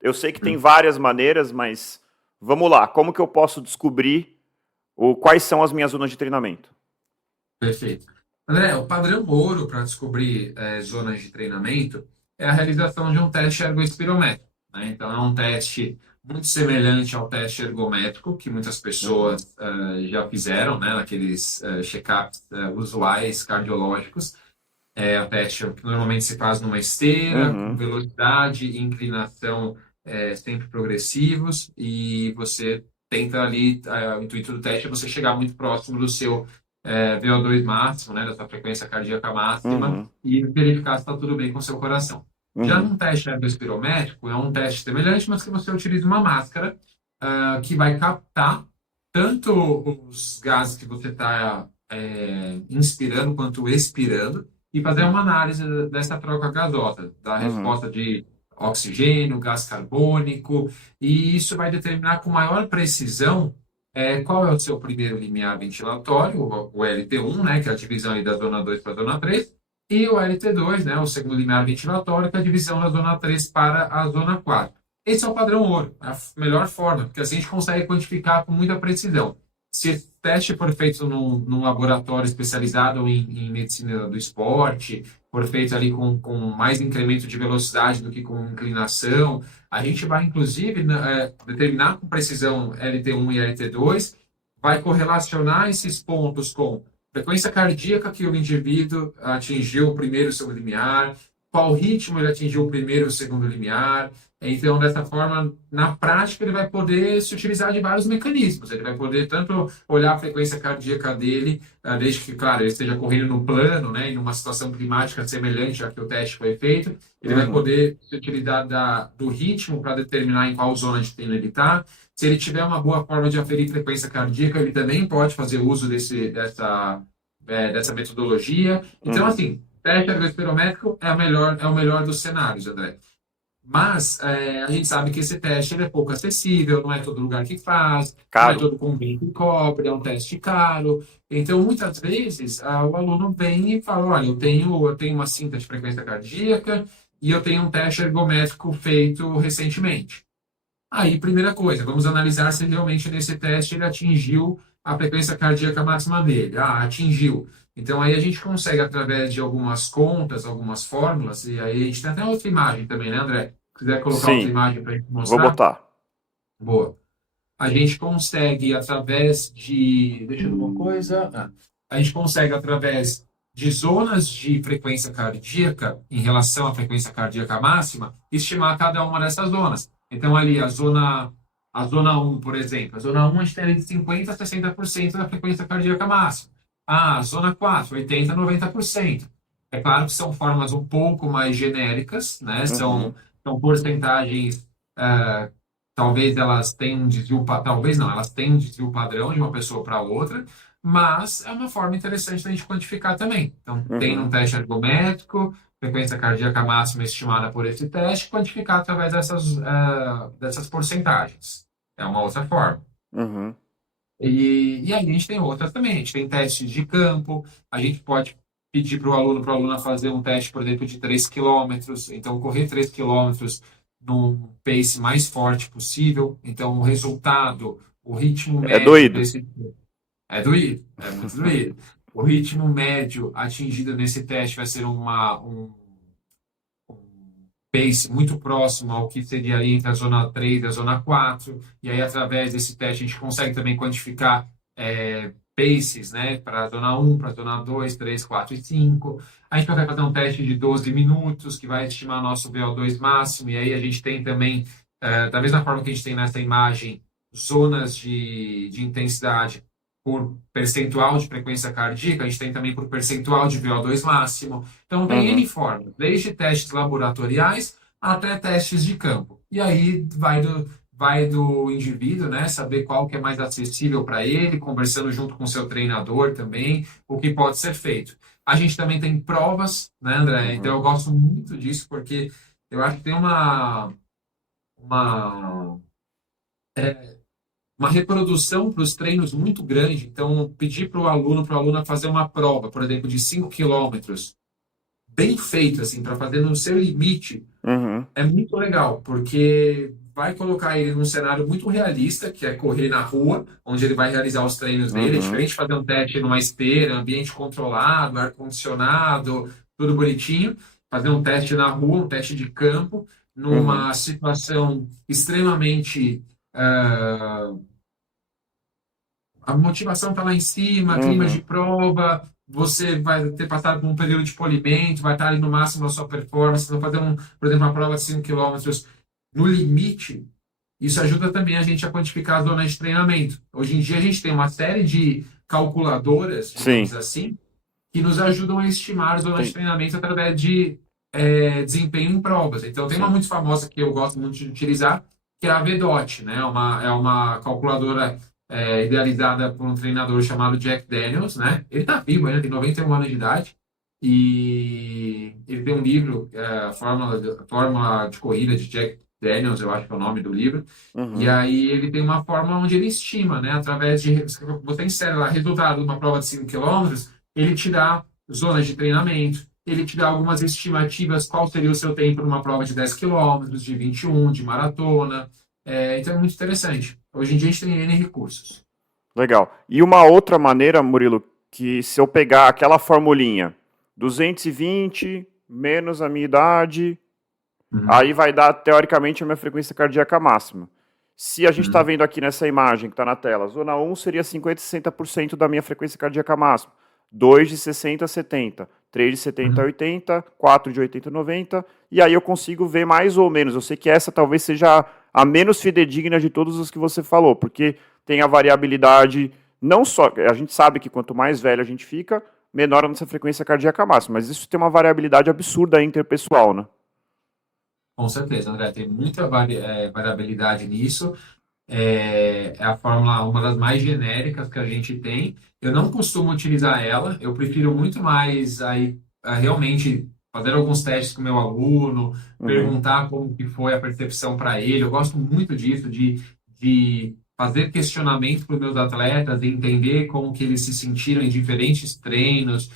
Eu sei que tem várias maneiras, mas vamos lá. Como que eu posso descobrir quais são as minhas zonas de treinamento? Perfeito. André, o padrão ouro para descobrir zonas de treinamento é a realização de um teste ergoespirométrico, né? Então, é um teste muito semelhante ao teste ergométrico que muitas Uhum, pessoas já fizeram, né? Naqueles check-ups usuais cardiológicos. É o teste que normalmente se faz numa esteira, com uhum, velocidade e inclinação sempre progressivos, e você tenta ali, o intuito do teste é você chegar muito próximo do seu VO2 máximo, né, da sua frequência cardíaca máxima, uhum, e verificar se está tudo bem com o seu coração. Já uhum, num teste ergospirométrico, é um teste semelhante, mas que você utiliza uma máscara que vai captar tanto os gases que você está inspirando quanto expirando, e fazer uma análise dessa troca gasosa, da uhum, resposta de oxigênio, gás carbônico, e isso vai determinar com maior precisão qual é o seu primeiro limiar ventilatório, o LT1, né, que é a divisão aí da zona 2 para a zona 3, e o LT2, né, o segundo limiar ventilatório, que é a divisão da zona 3 para a zona 4. Esse é o padrão ouro, a melhor forma, porque assim a gente consegue quantificar com muita precisão. Se esse teste for feito num laboratório especializado em medicina do esporte, for feito ali com mais incremento de velocidade do que com inclinação, a gente vai, inclusive, determinar com precisão LT1 e LT2, vai correlacionar esses pontos com frequência cardíaca que o indivíduo atingiu o primeiro e o segundo limiar, qual ritmo ele atingiu o primeiro e o segundo limiar. Então, dessa forma, na prática, ele vai poder se utilizar de vários mecanismos. Ele vai poder tanto olhar a frequência cardíaca dele, desde que, claro, ele esteja correndo no plano, né, em uma situação climática semelhante à que o teste foi feito. Ele vai uhum, poder se utilizar do ritmo para determinar em qual zona de treino ele está. Se ele tiver uma boa forma de aferir frequência cardíaca, ele também pode fazer uso dessa metodologia. Então, uhum. assim, teste ergospirométrico é o melhor dos cenários, André. Mas a gente sabe que esse teste ele é pouco acessível, não é todo lugar que faz, não é Caro. todo convênio que cobre, é um teste caro. Então, muitas vezes, o aluno vem e fala, olha, eu tenho uma cinta de frequência cardíaca e eu tenho um teste ergométrico feito recentemente. Aí, primeira coisa, vamos analisar se realmente nesse teste ele atingiu a frequência cardíaca máxima dele. Ah, atingiu. Então, aí a gente consegue, através de algumas contas, algumas fórmulas, e aí a gente tem até outra imagem também, né, André? Se quiser colocar outra Sim, imagem para a gente vou mostrar. botar. Boa. A gente consegue, através de. Deixa eu ver uma coisa. A gente consegue, através de zonas de frequência cardíaca, em relação à frequência cardíaca máxima, estimar cada uma dessas zonas. Então, ali, a zona um, por exemplo, a zona um a gente tem ali de 50% a 60% da frequência cardíaca máxima. A zona 4 80% a 90%. É claro que são formas um pouco mais genéricas, né? São, Uhum, são porcentagens. ah, Talvez elas tenham um desvio, talvez não, elas têm um desvio padrão de uma pessoa para outra, mas é uma forma interessante da gente quantificar também. Então, tem um uhum, teste ergométrico, frequência cardíaca máxima estimada por esse teste, quantificar através dessas porcentagens. É uma outra forma. uhum, E aí a gente tem outras também. A gente tem testes de campo, a gente pode pedir para o aluno fazer um teste, por exemplo, de 3 quilômetros. Então, correr 3 quilômetros num pace mais forte possível. Então, o resultado, o ritmo É médio doído. desse. É doído, é muito doído. O ritmo médio atingido nesse teste vai ser pace muito próximo ao que seria ali entre a zona 3 e a zona 4, e aí através desse teste a gente consegue também quantificar paces, né, para a zona 1, para a zona 2, 3, 4 e 5. A gente vai fazer um teste de 12 minutos, que vai estimar nosso VO2 máximo, e aí a gente tem também, da mesma forma que a gente tem nessa imagem, zonas de intensidade por percentual de frequência cardíaca, a gente tem também por percentual de VO2 máximo. Então, tem N Uhum. formas, desde testes laboratoriais até testes de campo. E aí vai do indivíduo, né, saber qual que é mais acessível para ele, conversando junto com o seu treinador também, o que pode ser feito. A gente também tem provas, né, André? Então, Uhum. eu gosto muito disso, porque eu acho que tem uma uma reprodução para os treinos muito grande. Então, pedir para o aluno fazer uma prova, por exemplo, de 5 quilômetros, bem feito, assim, para fazer no seu limite, Uhum. é muito legal, porque vai colocar ele num cenário muito realista, que é correr na rua, onde ele vai realizar os treinos dele. É Uhum. diferente de fazer um teste numa esteira, ambiente controlado, ar-condicionado, tudo bonitinho. Fazer um teste na rua, um teste de campo, Uhum. numa situação extremamente a motivação está lá em cima, clima de Uhum. prova, você vai ter passado por um período de polimento, vai estar ali no máximo da sua performance, vai fazer, por exemplo, uma prova de 5 quilômetros no limite. Isso ajuda também a gente a quantificar a zona de treinamento. Hoje em dia a gente tem uma série de calculadoras, digamos Sim. assim, que nos ajudam a estimar a zona de Tem. treinamento através de desempenho em provas. Então, tem uma Sim. muito famosa que eu gosto muito de utilizar, que é a VDOT, né? É uma calculadora idealizada por um treinador chamado Jack Daniels, né? Ele está vivo, ele tem 91 anos de idade, e ele tem um livro, a Fórmula de Corrida de Jack Daniels, eu acho que é o nome do livro, e Uhum. aí ele tem uma fórmula onde ele estima, né, através de você insere lá resultado de uma prova de 5 quilômetros, ele te dá zonas de treinamento, ele te dá algumas estimativas qual seria o seu tempo numa prova de 10 quilômetros, de 21, de maratona. Então é muito interessante. Hoje em dia a gente tem N recursos. Legal. E uma outra maneira, Murilo, que se eu pegar aquela formulinha 220 menos a minha idade, Uhum, aí vai dar, teoricamente, a minha frequência cardíaca máxima. Se a gente está uhum, vendo aqui nessa imagem que está na tela, zona 1 seria 50 e 60% da minha frequência cardíaca máxima. 2 de 60 a 70, 3 de 70 a uhum. 80, 4 de 80 a 90, e aí eu consigo ver mais ou menos. Eu sei que essa talvez seja a menos fidedigna de todos os que você falou, porque tem a variabilidade, não só, a gente sabe que quanto mais velho a gente fica, menor a nossa frequência cardíaca máxima, mas isso tem uma variabilidade absurda interpessoal, né? Com certeza, André. Tem muita variabilidade nisso. É a fórmula, uma das mais genéricas que a gente tem. Eu não costumo utilizar ela, eu prefiro muito mais aí realmente fazer alguns testes com o meu aluno, Uhum, perguntar como que foi a percepção para ele. Eu gosto muito disso, de fazer questionamento para os meus atletas, e entender como que eles se sentiram em diferentes treinos,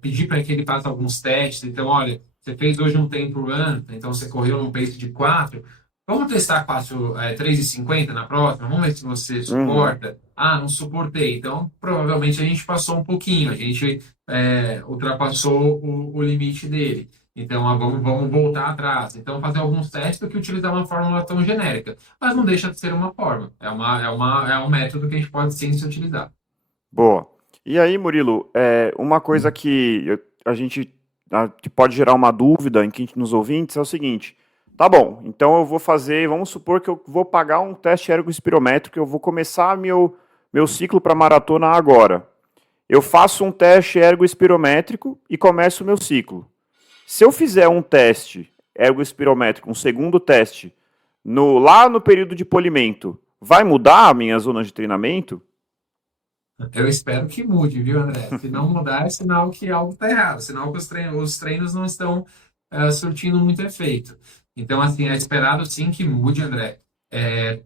pedir para que ele faça alguns testes. Então, olha, você fez hoje um tempo run, então você correu num pace de 4. Vamos testar 3,50 na próxima? Vamos ver se você uhum. suporta. Ah, não suportei. Então, provavelmente a gente passou um pouquinho, a gente ultrapassou o limite dele. Então, vamos voltar atrás. Então, fazer alguns testes do que utilizar uma fórmula tão genérica. Mas não deixa de ser uma forma. É um método que a gente pode sim se utilizar. Boa. E aí, Murilo, uma coisa que a gente que pode gerar uma dúvida em quem nos ouvintes é o seguinte: tá bom, então eu vou fazer, vamos supor que eu vou pagar um teste ergospirométrico, eu vou começar meu ciclo para maratona agora. Eu faço um teste ergospirométrico e começo o meu ciclo. Se eu fizer um teste ergospirométrico, um segundo teste, lá no período de polimento, vai mudar a minha zona de treinamento? Eu espero que mude, viu, André? Se não mudar, é sinal que algo está errado, sinal que os treinos não estão surtindo muito efeito. Então, assim, é esperado sim que mude, André,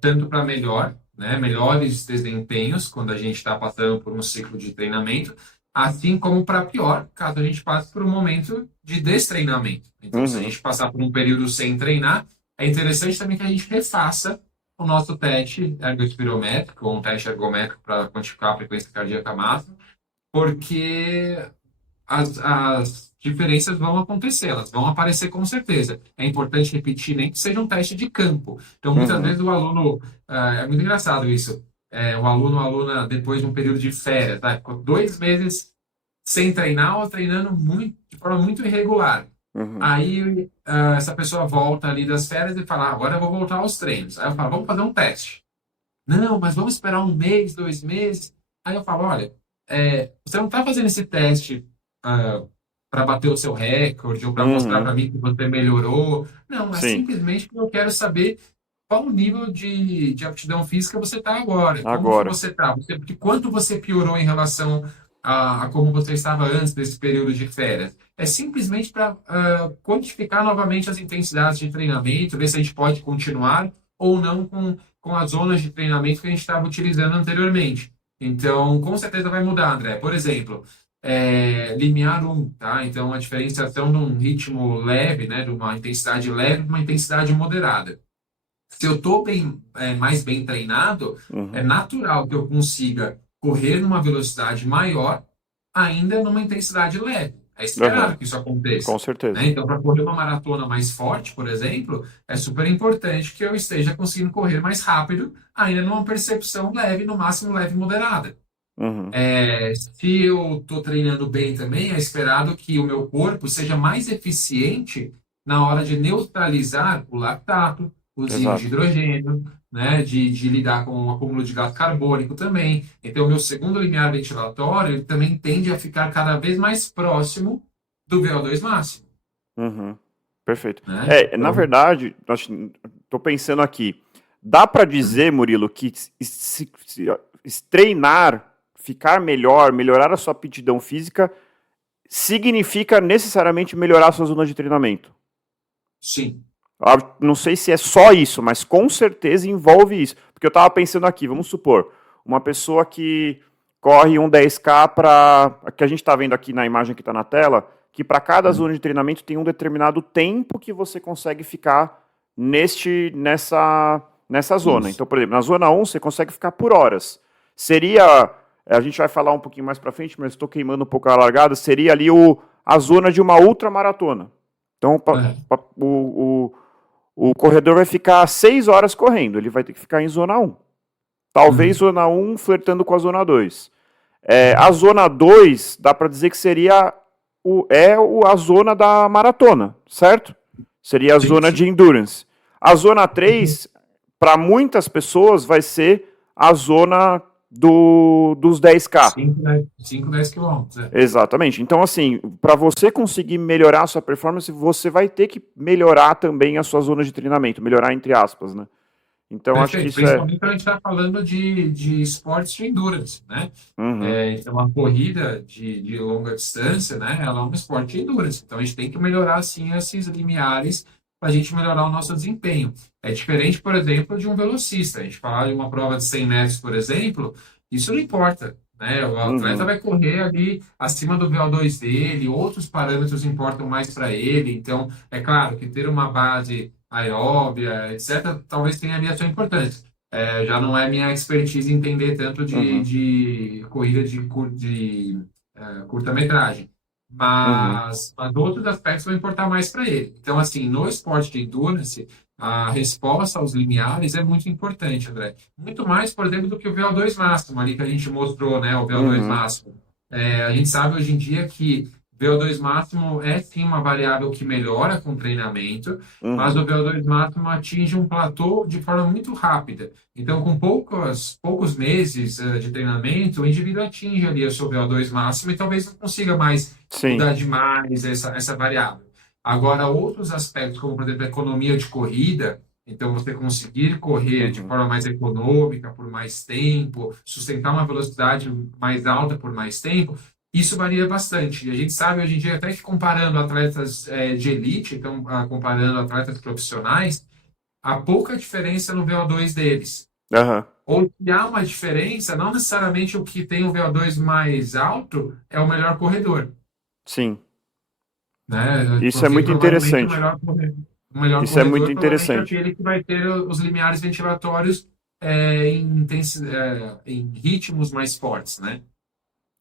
tanto para melhor, né, melhores desempenhos quando a gente está passando por um ciclo de treinamento, assim como para pior, caso a gente passe por um momento de destreinamento. Então, se a Uhum, gente passar por um período sem treinar, é interessante também que a gente refaça o nosso teste ergospirométrico, ou um teste ergométrico para quantificar a frequência cardíaca máxima, porque as diferenças vão acontecer, elas vão aparecer com certeza. É importante repetir, nem que seja um teste de campo. Então, muitas Uhum. vezes o aluno, é muito engraçado isso, o aluno, a aluna, depois de um período de férias, tá? Ficou 2 meses sem treinar ou treinando muito, de forma muito irregular. Uhum. Aí, essa pessoa volta ali das férias e fala, agora eu vou voltar aos treinos. Aí eu falo, vamos fazer um teste. Não, mas vamos esperar um mês, 2 meses. Aí eu falo, olha, você não está fazendo esse teste para bater o seu recorde ou para mostrar Uhum. para mim que você melhorou. Não, é Sim, simplesmente porque eu quero saber qual o nível de aptidão física você está agora. Como que agora. você está? De quanto você piorou em relação a como você estava antes desse período de férias? É simplesmente para quantificar novamente as intensidades de treinamento, ver se a gente pode continuar ou não com as zonas de treinamento que a gente estava utilizando anteriormente. Então, com certeza vai mudar, André. Por exemplo, limiar um, tá? Então, a diferenciação de um ritmo leve, né, de uma intensidade leve para uma intensidade moderada. Se eu estou mais bem treinado, é Uhum. natural que eu consiga correr numa velocidade maior, ainda numa intensidade leve. É Aham. esperado que isso Com aconteça. Né? certeza. Então, para correr uma maratona mais forte, por exemplo, é super importante que eu esteja conseguindo correr mais rápido, ainda numa percepção leve, no máximo leve e moderada. Uhum. Se eu estou treinando bem também, é esperado que o meu corpo seja mais eficiente na hora de neutralizar o lactato, os íons de Exato. hidrogênio, né, de lidar com o acúmulo de gás carbônico também. Então, o meu segundo limiar ventilatório ele também tende a ficar cada vez mais próximo do VO2 máximo, Uhum. Perfeito. né? Na Então, verdade, estou pensando aqui. Dá para dizer, Murilo, que se treinar, ficar melhor, melhorar a sua aptidão física, significa necessariamente melhorar a sua zona de treinamento. sim. Não sei se é só isso, mas com certeza envolve isso. Porque eu estava pensando aqui, vamos supor, uma pessoa que corre um 10K para. Que a gente está vendo aqui na imagem que está na tela, que para cada zona de treinamento tem um determinado tempo que você consegue ficar nessa zona. Isso. Então, por exemplo, na zona 1 você consegue ficar por horas. Seria. A gente vai falar um pouquinho mais para frente, mas estou queimando um pouco a largada. Seria ali a zona de uma ultramaratona. Então, o corredor vai ficar 6 horas correndo, ele vai ter que ficar em zona 1. Talvez Uhum. zona 1 flertando com a zona 2. A Uhum. zona 2 dá para dizer que seria a zona da maratona, certo? Seria a Sim, zona sim. de endurance. A zona 3, para muitas pessoas, vai ser a zona dos 10K. 5, 10 quilômetros. Exatamente. Então, assim, para você conseguir melhorar a sua performance, você vai ter que melhorar também a sua zona de treinamento, melhorar entre aspas, né? Então, acho que Perfeito, isso é. principalmente quando a gente está falando de esportes de endurance, né? Uhum, Então, a corrida de longa distância, né? Ela é um esporte de endurance. Então, a gente tem que melhorar, sim, esses limiares para a gente melhorar o nosso desempenho. É diferente, por exemplo, de um velocista. A gente falar de uma prova de 100 metros, por exemplo, isso não importa, né? O atleta uhum, vai correr ali acima do VO2 dele, outros parâmetros importam mais para ele. Então, é claro que ter uma base aeróbia, etc., talvez tenha ali a sua importância. Já não é minha expertise entender tanto uhum, de corrida curta-metragem, uhum, mas outros aspectos vão importar mais para ele. Então, assim, no esporte de endurance, a resposta aos limiares é muito importante, André. Muito mais, por exemplo, do que o VO2 máximo, ali que a gente mostrou, né, o VO2 uhum, máximo. A gente sabe hoje em dia que VO2 máximo é sim uma variável que melhora com o treinamento, mas o uhum, VO2 máximo atinge um platô de forma muito rápida. Então, com poucos meses de treinamento, o indivíduo atinge ali o seu VO2 máximo e talvez não consiga mais sim, mudar demais essa variável. Agora, outros aspectos, como, por exemplo, a economia de corrida, então você conseguir correr de uhum, forma mais econômica por mais tempo, sustentar uma velocidade mais alta por mais tempo, isso varia bastante. E a gente sabe hoje em dia, até que comparando atletas de elite, então comparando atletas profissionais, há pouca diferença no VO2 deles. aham, Ou se há uma diferença, não necessariamente o que tem o VO2 mais alto é o melhor corredor, sim. né? Isso é Porque muito provavelmente interessante. o melhor Isso é muito corredor provavelmente é interessante. aquele que vai ter os limiares ventilatórios em ritmos mais fortes, né?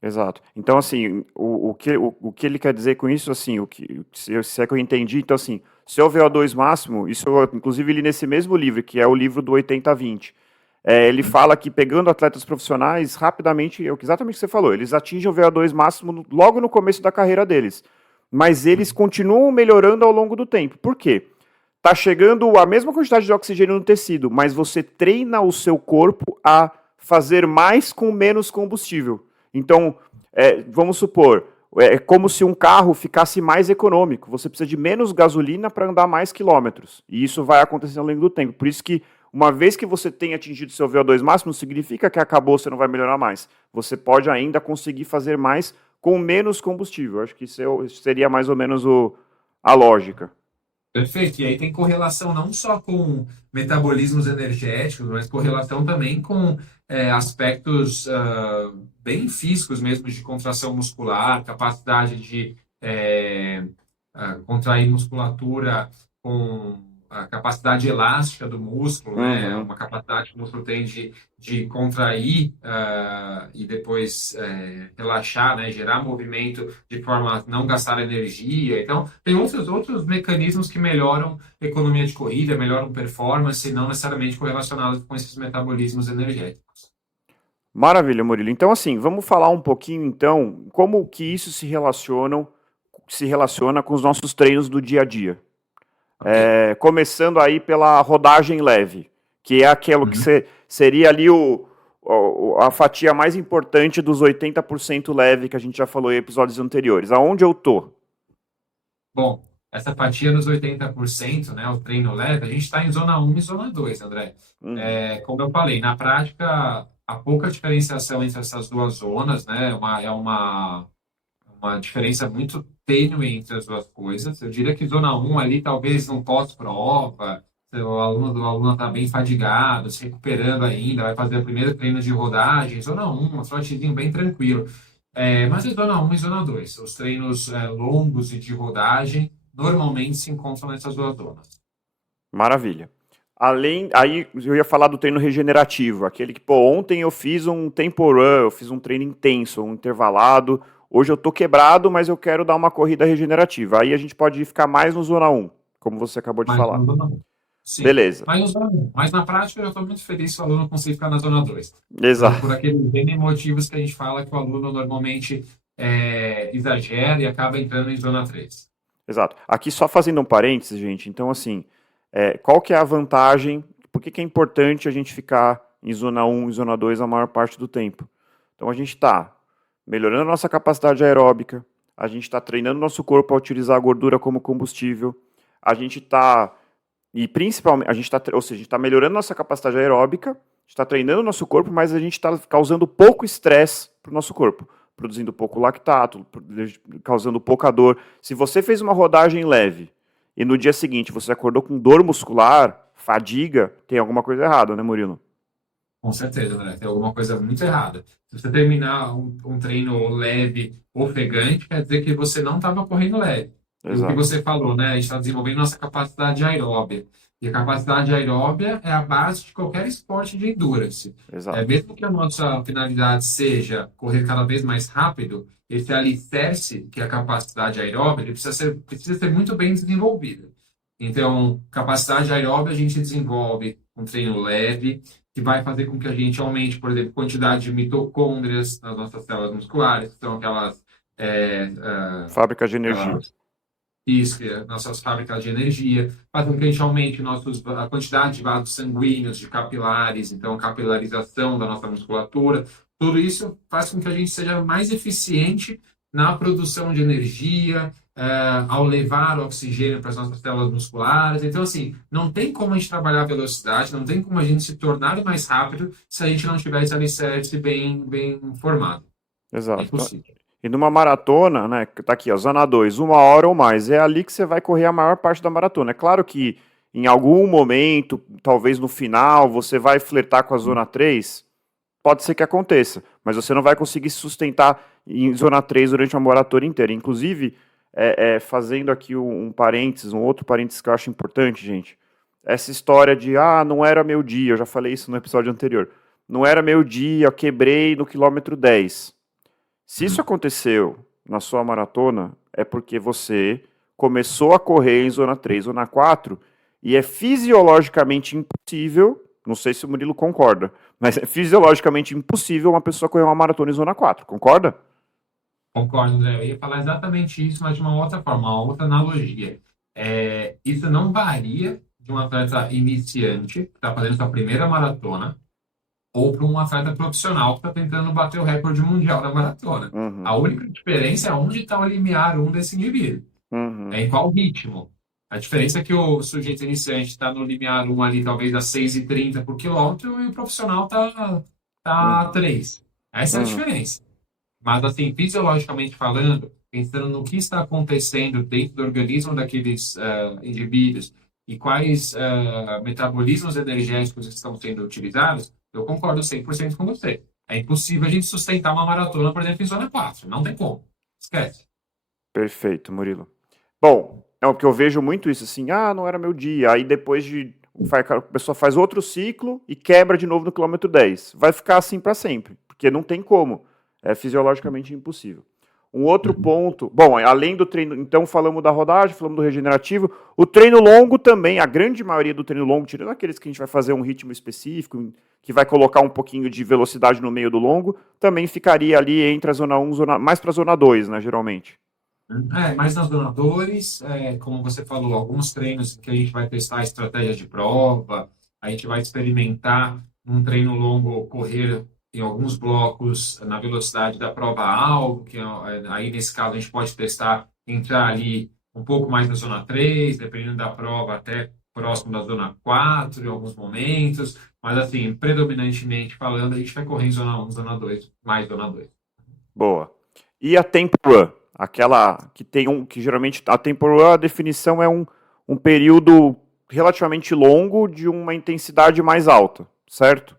Exato. Então, assim, o que ele quer dizer com isso, assim, se é que eu entendi, então, assim, seu VO2 máximo, isso eu, inclusive, li nesse mesmo livro, que é o livro do 80-20. Ele fala que pegando atletas profissionais, rapidamente, é exatamente o que você falou, eles atingem o VO2 máximo logo no começo da carreira deles. Mas eles continuam melhorando ao longo do tempo. Por quê? Tá chegando a mesma quantidade de oxigênio no tecido, mas você treina o seu corpo a fazer mais com menos combustível. Então, vamos supor, é como se um carro ficasse mais econômico. Você precisa de menos gasolina para andar mais quilômetros. E isso vai acontecendo ao longo do tempo. Por isso que, uma vez que você tem atingido seu VO2 máximo, não significa que acabou, você não vai melhorar mais. Você pode ainda conseguir fazer mais com menos combustível. Acho que isso seria mais ou menos a lógica. Perfeito. E aí tem correlação não só com metabolismos energéticos, mas correlação também com aspectos bem físicos mesmo, de contração muscular, capacidade de contrair musculatura com a capacidade elástica do músculo, né? Uhum. Uma capacidade que o músculo tem de contrair e depois relaxar, né? Gerar movimento de forma a não gastar energia. Então, tem outros mecanismos que melhoram economia de corrida, melhoram performance, não necessariamente correlacionados com esses metabolismos energéticos. Maravilha, Murilo. Então, assim, vamos falar um pouquinho, então, como que isso se relaciona com os nossos treinos do dia a dia. Ok. Começando aí pela rodagem leve, que é aquilo que Uhum. seria ali a fatia mais importante dos 80% leve que a gente já falou em episódios anteriores. Aonde eu tô? Bom, essa fatia dos 80%, né, o treino leve, a gente está em zona um e zona 2, André. Uhum. Como eu falei, na prática, há pouca diferenciação entre essas duas zonas, né? Uma diferença muito tênue entre as duas coisas. Eu diria que zona um ali, talvez no pós-prova, se o aluno está bem fadigado, se recuperando ainda, vai fazer o primeiro treino de rodagem. Zona um, um trotezinho bem tranquilo. Mas é zona um e zona 2. Os treinos longos e de rodagem normalmente se encontram nessas duas zonas. Maravilha. Aí eu ia falar do treino regenerativo, aquele que, pô, ontem eu fiz um tempo run, eu fiz um treino intenso, um intervalado, hoje eu tô quebrado, mas eu quero dar uma corrida regenerativa. Aí a gente pode ficar mais no zona um, como você acabou de Mas falar. no zona 1. Sim. Beleza. Mas no zona 1. Mas na prática eu estou muito feliz se o aluno conseguir ficar na zona 2. Por Exato. aqueles N motivos que a gente fala que o aluno normalmente exagera e acaba entrando em zona 3. Exato. Aqui só fazendo um parênteses, gente. Então, assim, qual que é a vantagem? Por que que é importante a gente ficar em zona um e zona 2 a maior parte do tempo? Então, a gente está melhorando a nossa capacidade aeróbica, a gente está treinando nosso corpo a utilizar a gordura como combustível, a gente está, e principalmente, ou seja, a gente está melhorando nossa capacidade aeróbica, a gente está treinando nosso corpo, mas a gente está causando pouco estresse para o nosso corpo, produzindo pouco lactato, causando pouca dor. Se você fez uma rodagem leve e no dia seguinte você acordou com dor muscular, fadiga, tem alguma coisa errada, né, Murilo? Com certeza, André. Tem alguma coisa muito errada. Se você terminar um treino leve, ofegante, quer dizer que você não estava correndo leve. E o que Exato, você falou, né? A gente está desenvolvendo nossa capacidade aeróbia. E a capacidade aeróbia é a base de qualquer esporte de endurance. exato, Mesmo que a nossa finalidade seja correr cada vez mais rápido, esse alicerce, que é a capacidade aeróbia, ele precisa ser muito bem desenvolvido. Então, capacidade aeróbia a gente desenvolve um treino leve, que vai fazer com que a gente aumente, por exemplo, a quantidade de mitocôndrias nas nossas células musculares, que são é, fábrica de energia. aquelas isso, que é nossas fábricas de energia, faz com que a gente aumente a quantidade de vasos sanguíneos, de capilares, então a capilarização da nossa musculatura. Tudo isso faz com que a gente seja mais eficiente na produção de energia, ao levar o oxigênio para as nossas células musculares. Então, assim, não tem como a gente trabalhar a velocidade, não tem como a gente se tornar mais rápido se a gente não tiver esse alicerce bem formado. É Exato. Então, impossível. e numa maratona, né, que tá aqui, ó, zona 2, 1 hora ou mais, é ali que você vai correr a maior parte da maratona. É claro que em algum momento, talvez no final, você vai flertar com a zona 3, pode ser que aconteça, mas você não vai conseguir se sustentar em zona 3 durante uma maratona inteira. Inclusive, fazendo aqui um parênteses, um outro parênteses que eu acho importante, gente, essa história de, não era meu dia, eu já falei isso no episódio anterior, não era meu dia, eu quebrei no quilômetro 10. Se isso Uhum. aconteceu na sua maratona, é porque você começou a correr em zona 3 zona 4 e é fisiologicamente impossível, não sei se o Murilo concorda, mas é fisiologicamente impossível uma pessoa correr uma maratona em zona 4, concorda? Concordo, André. Eu ia falar exatamente isso, mas de uma outra forma, uma outra analogia. Isso não varia de um atleta iniciante, que está fazendo sua primeira maratona, ou para um atleta profissional que está tentando bater o recorde mundial da maratona. A Uhum, única diferença é onde está o limiar um desse indivíduo. É uhum, em qual ritmo. A diferença é que o sujeito iniciante está no limiar um ali, talvez a 6,30 por quilômetro, e o profissional tá a uhum, 3. Essa é a uhum, diferença. Mas, assim, fisiologicamente falando, pensando no que está acontecendo dentro do organismo daqueles indivíduos e quais metabolismos energéticos estão sendo utilizados, eu concordo 100% com você. É impossível a gente sustentar uma maratona, por exemplo, em zona 4. Não tem como. Esquece. perfeito, Murilo. Bom, é o que eu vejo muito isso, assim, não era meu dia, aí depois a pessoa faz outro ciclo e quebra de novo no quilômetro 10. Vai ficar assim para sempre, porque não tem como, é fisiologicamente impossível. Um outro Uhum. ponto, bom, além do treino, então falamos da rodagem, falamos do regenerativo, o treino longo também, a grande maioria do treino longo, tirando aqueles que a gente vai fazer um ritmo específico, que vai colocar um pouquinho de velocidade no meio do longo, também ficaria ali entre a zona 1, mais para a zona 2, né, geralmente. Mais nas donadores, como você falou, alguns treinos que a gente vai testar estratégia de prova, a gente vai experimentar um treino longo, correr em alguns blocos na velocidade da prova alvo, aí nesse caso a gente pode testar entrar ali um pouco mais na zona 3 dependendo da prova, até próximo da zona 4 em alguns momentos, mas assim, predominantemente falando, a gente vai correr em zona 1 zona 2 mais zona 2. Boa. E a tempo run? Aquela que tem que geralmente a tempo run, a definição é um período relativamente longo de uma intensidade mais alta, certo?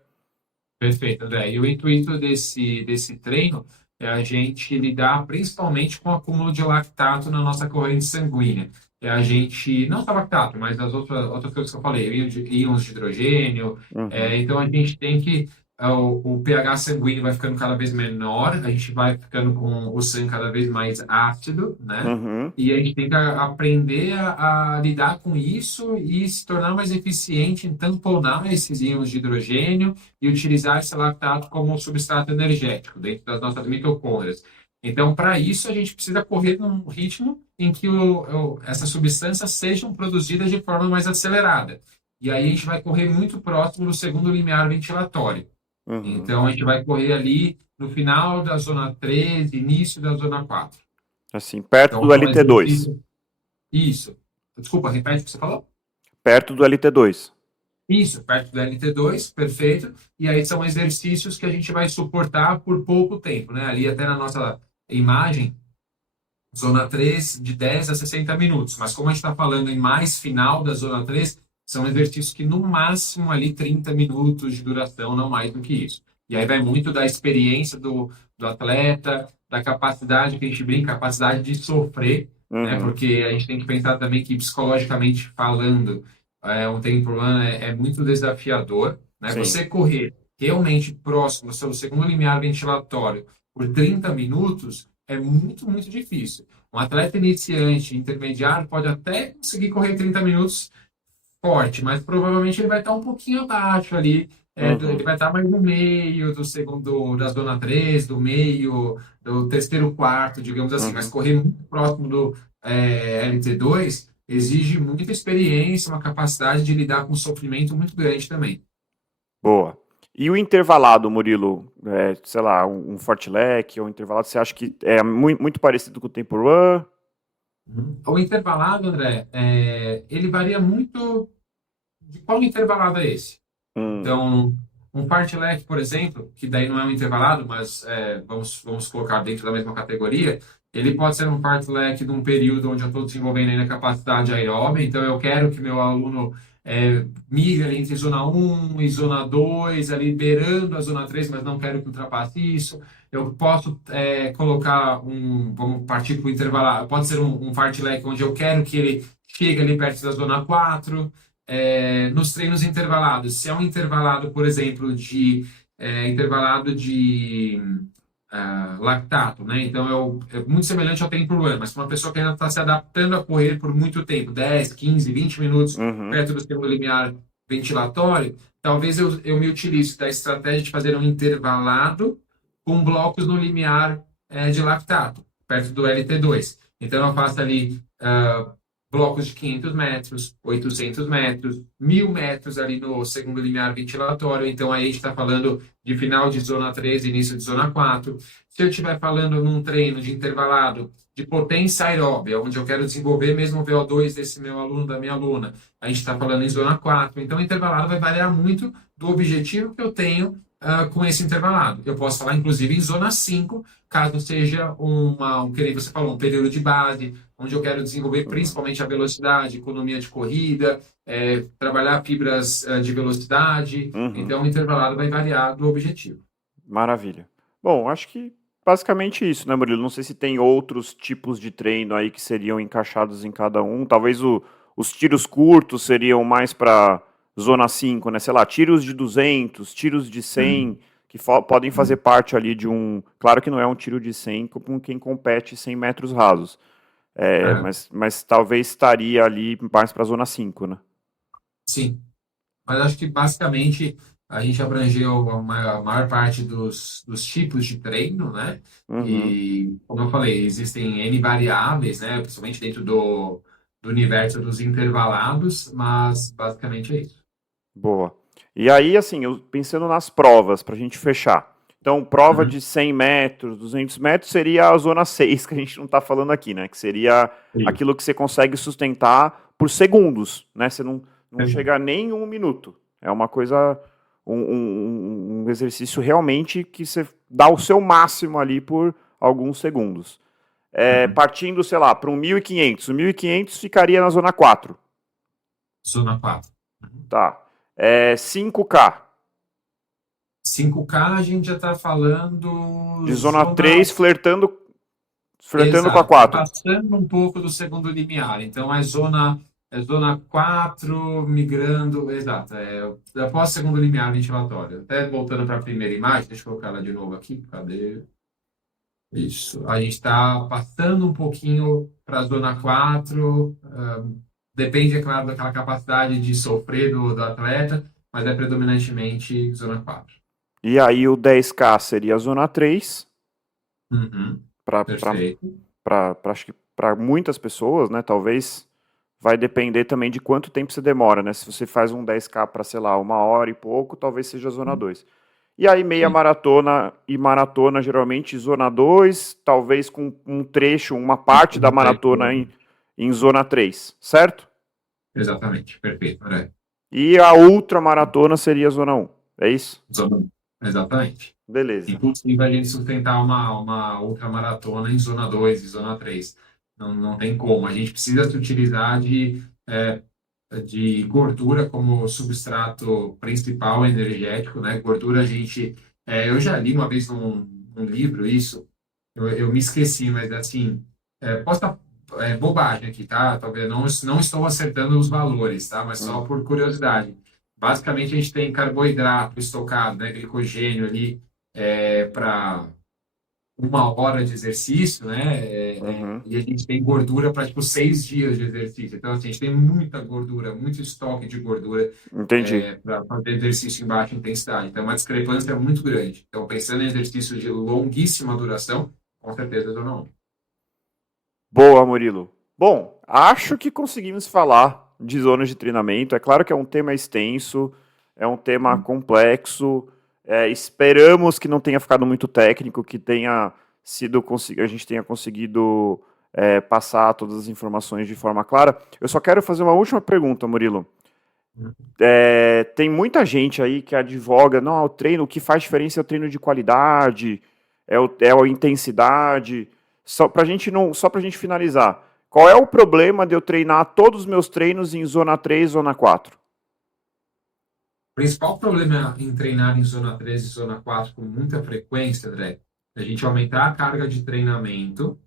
Perfeito, André. E o intuito desse treino é a gente lidar principalmente com o acúmulo de lactato na nossa corrente sanguínea. É a gente, não só lactato, mas as outras coisas que eu falei, íons de hidrogênio. Uhum, Então a gente tem que, o pH sanguíneo vai ficando cada vez menor, a gente vai ficando com o sangue cada vez mais ácido, né? uhum, E a gente tem que aprender a lidar com isso e se tornar mais eficiente em tamponar esses íons de hidrogênio e utilizar esse lactato como um substrato energético dentro das nossas mitocôndrias. Então, para isso, a gente precisa correr num ritmo em que essas substâncias sejam produzidas de forma mais acelerada. E aí a gente vai correr muito próximo do segundo limiar ventilatório. uhum. Então, a gente vai correr ali no final da zona 3, início da zona 4. Assim, perto Então, do são LT2. exercícios. Isso. Desculpa, repete o que você falou? Perto do LT2. Isso, perto do LT2, perfeito. E aí são exercícios que a gente vai suportar por pouco tempo, né? Ali até na nossa imagem, zona 3 de 10 a 60 minutos. Mas como a gente está falando em mais final da zona 3 são exercícios que no máximo ali 30 minutos de duração, não mais do que isso. E aí vai muito da experiência do atleta, da capacidade que a gente brinca, capacidade de sofrer, né? Uhum, Porque a gente tem que pensar também que psicologicamente falando, um tempo run é muito desafiador, né? sim. Você correr realmente próximo ao seu segundo limiar ventilatório por 30 minutos é muito, muito difícil. Um atleta iniciante, intermediário, pode até conseguir correr 30 minutos forte, mas provavelmente ele vai estar um pouquinho abaixo ali. Ele Uhum, vai estar mais no meio do segundo, da zona 3, do meio, do terceiro quarto, digamos assim. Mas uhum. correr muito próximo do LT2 exige muita experiência, uma capacidade de lidar com sofrimento muito grande também. Boa. E o intervalado, Murilo? Sei lá, um fartlek ou um intervalado, você acha que é muito parecido com o tempo run? Uhum. O intervalado, André, ele varia muito de qual intervalado é esse. Hum, Então, um fartlek, por exemplo, que daí não é um intervalado, mas vamos colocar dentro da mesma categoria, ele pode ser um fartlek de um período onde eu estou desenvolvendo ainda capacidade aeróbica, então eu quero que meu aluno migre ali entre zona 1 e zona 2, ali beirando a zona 3, mas não quero que ultrapasse isso. Eu posso colocar vamos partir para o intervalado, pode ser um fartlek onde eu quero que ele chegue ali perto da zona 4 nos treinos intervalados. Se é um intervalado, por exemplo, intervalado de lactato, né? Então é muito semelhante ao tempo run, mas para uma pessoa que ainda está se adaptando a correr por muito tempo, 10, 15, 20 minutos Uhum. perto do segundo limiar ventilatório, talvez eu me utilize da estratégia de fazer um intervalado com blocos no limiar de lactato, perto do LT2. Então eu faço ali blocos de 500 metros, 800 metros, 1.000 metros ali no segundo limiar ventilatório. Então aí a gente está falando de final de zona 3, início de zona 4. Se eu estiver falando num treino de intervalado de potência aeróbia, onde eu quero desenvolver mesmo o VO2 desse meu aluno, da minha aluna, a gente está falando em zona 4. Então, o intervalado vai variar muito do objetivo que eu tenho com esse intervalado. Eu posso falar, inclusive, em zona 5, caso seja que nem você falou, um período de base, onde eu quero desenvolver Uhum. principalmente a velocidade, economia de corrida, trabalhar fibras de velocidade. Uhum. Então, o intervalado vai variar do objetivo. Maravilha. Bom, acho que basicamente isso, né, Murilo? Não sei se tem outros tipos de treino aí que seriam encaixados em cada um. Talvez os tiros curtos seriam mais para zona 5, né? Sei lá, tiros de 200, tiros de 100, que podem fazer parte ali de um. Claro que não é um tiro de 100 com quem compete 100 metros rasos. É, Aham. mas talvez estaria ali mais para zona 5, né? Sim, mas acho que basicamente a gente abrangeu a maior parte dos tipos de treino, né? Uhum. E, como eu falei, existem N variáveis, né? Principalmente dentro do universo dos intervalados, mas basicamente é isso. Boa. E aí, assim, eu pensando nas provas, para a gente fechar. Então, prova Uhum. de 100 metros, 200 metros seria a zona 6 que a gente não está falando aqui, né? Que seria Sim. aquilo que você consegue sustentar por segundos, né? Você não Uhum. chega nem 1 minuto. É uma coisa, um exercício realmente que você dá o seu máximo ali por alguns segundos. É, Uhum. partindo, sei lá, para um 1.500. O 1.500 ficaria na zona 4. Zona 4. Uhum. Tá. É, 5K. 5K a gente já está falando De zona zona. 3 flertando com a Exato, tá 4. passando um pouco do segundo limiar, então é zona 4 migrando, exato, após segundo limiar ventilatório. Até voltando para a primeira imagem, deixa eu colocar ela de novo aqui, cadê? Isso, a gente está passando um pouquinho para a zona 4, depende, é claro, daquela capacidade de sofrer do atleta, mas é predominantemente zona 4. E aí o 10K seria a zona 3 Uhum, para perfeito. acho que para muitas pessoas, né? Talvez vai depender também de quanto tempo você demora, né? Se você faz um 10K para, sei lá, 1 hora e pouco, talvez seja a zona 2. E aí meia Sim, maratona e maratona geralmente zona 2, talvez com um trecho, uma parte da um maratona trecho. em zona 3, certo? Exatamente, perfeito, André. E a ultra maratona seria a zona 1. É isso? Zona 1. Exatamente. Beleza. Impossível a gente sustentar uma outra maratona em zona 2 e zona 3. Não tem como. A gente precisa se utilizar de gordura como substrato principal energético, né? Gordura a gente. Eu já li uma vez num livro isso, eu me esqueci, mas assim, posso estar bobagem aqui, tá? Talvez não estou acertando os valores, tá? Mas só Hum. por curiosidade. Basicamente, a gente tem carboidrato estocado, né? Glicogênio ali para 1 hora de exercício, né? Uhum. E a gente tem gordura para tipo 6 dias de exercício. Então, assim, a gente tem muita gordura, muito estoque de gordura Entendi. para fazer exercício em baixa intensidade. Então, é uma discrepância muito grande. Então, pensando em exercício de longuíssima duração, com certeza eu não. Boa, Murilo. Bom, acho que conseguimos falar de zonas de treinamento. É claro que é um tema extenso, é um tema complexo. Esperamos que não tenha ficado muito técnico, que tenha sido a gente tenha conseguido passar todas as informações de forma clara. Eu só quero fazer uma última pergunta, Murilo. Tem muita gente aí que advoga, não, o treino, o que faz diferença é o treino de qualidade, é a intensidade. Só pra gente finalizar, qual é o problema de eu treinar todos os meus treinos em zona 3, zona 4? O principal problema em treinar em zona 3 e zona 4 com muita frequência, André, é a gente aumentar a carga de treinamento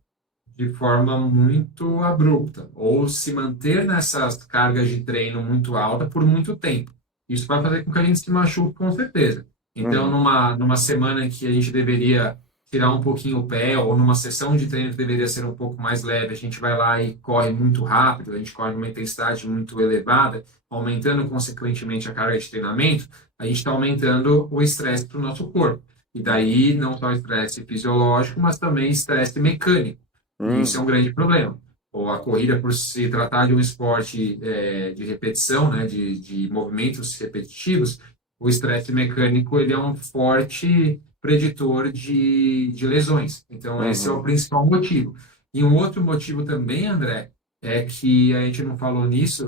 de forma muito abrupta, ou se manter nessas cargas de treino muito alta por muito tempo. Isso vai fazer com que a gente se machuque com certeza. Então, Uhum. numa semana em que a gente deveria tirar um pouquinho o pé, ou numa sessão de treino que deveria ser um pouco mais leve, a gente vai lá e corre muito rápido, a gente corre numa intensidade muito elevada, aumentando consequentemente a carga de treinamento, a gente está aumentando o estresse para o nosso corpo. E daí, não só estresse fisiológico, mas também estresse mecânico. E isso é Hum, um grande problema. Ou a corrida, por se tratar de um esporte de repetição, né, de movimentos repetitivos, o estresse mecânico ele é um forte preditor de lesões. Então, esse é o uhum, principal motivo. E um outro motivo também, André, é que a gente não falou nisso,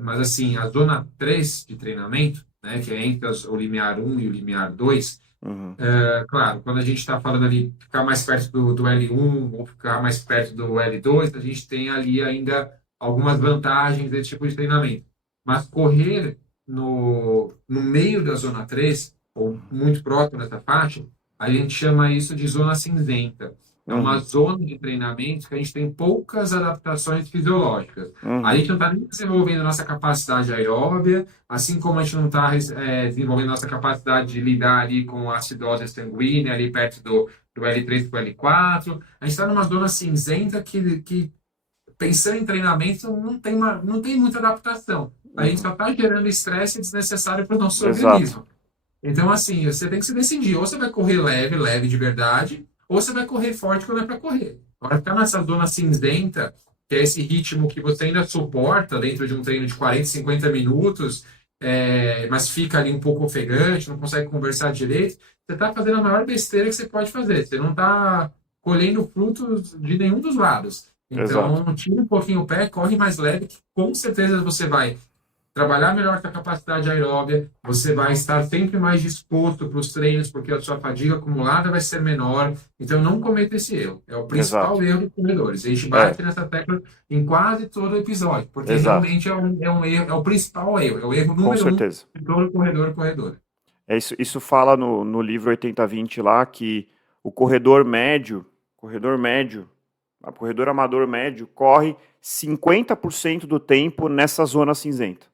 mas assim, a zona 3 de treinamento, né, que é entre o limiar 1 e o limiar 2, uhum. claro, quando a gente está falando ali ficar mais perto do L1 ou ficar mais perto do L2, a gente tem ali ainda algumas vantagens desse tipo de treinamento. Mas correr no meio da zona 3 ou muito próximo dessa faixa, a gente chama isso de zona cinzenta. É uma Uhum, zona de treinamento que a gente tem poucas adaptações fisiológicas. A gente uhum, não está nem desenvolvendo nossa capacidade aeróbia, assim como a gente não está desenvolvendo nossa capacidade de lidar ali com a acidose sanguínea, ali perto do L3 para o L4, a gente está numa zona cinzenta que, pensando em treinamento, não tem muita adaptação. A gente uhum. só está gerando estresse desnecessário para o nosso Exato, organismo. Então, assim, você tem que se decidir. Ou você vai correr leve, leve de verdade, ou você vai correr forte quando é para correr. Agora, ficar nessa zona cinzenta, que é esse ritmo que você ainda suporta dentro de um treino de 40, 50 minutos, mas fica ali um pouco ofegante, não consegue conversar direito, você está fazendo a maior besteira que você pode fazer. Você não está colhendo frutos de nenhum dos lados. exato. Então, tira um pouquinho o pé, corre mais leve, que com certeza você vai trabalhar melhor com a capacidade aeróbia, você vai estar sempre mais disposto para os treinos, porque a sua fadiga acumulada vai ser menor. Então, não cometa esse erro. É o Exato. principal erro dos corredores. A gente É, bate nessa tecla em quase todo episódio, porque exato. realmente é um erro, é o principal erro, é o erro Com número um certeza. de todo corredor e corredora. Isso fala no livro 80-20 lá que o corredor médio, o corredor amador médio corre 50% do tempo nessa zona cinzenta.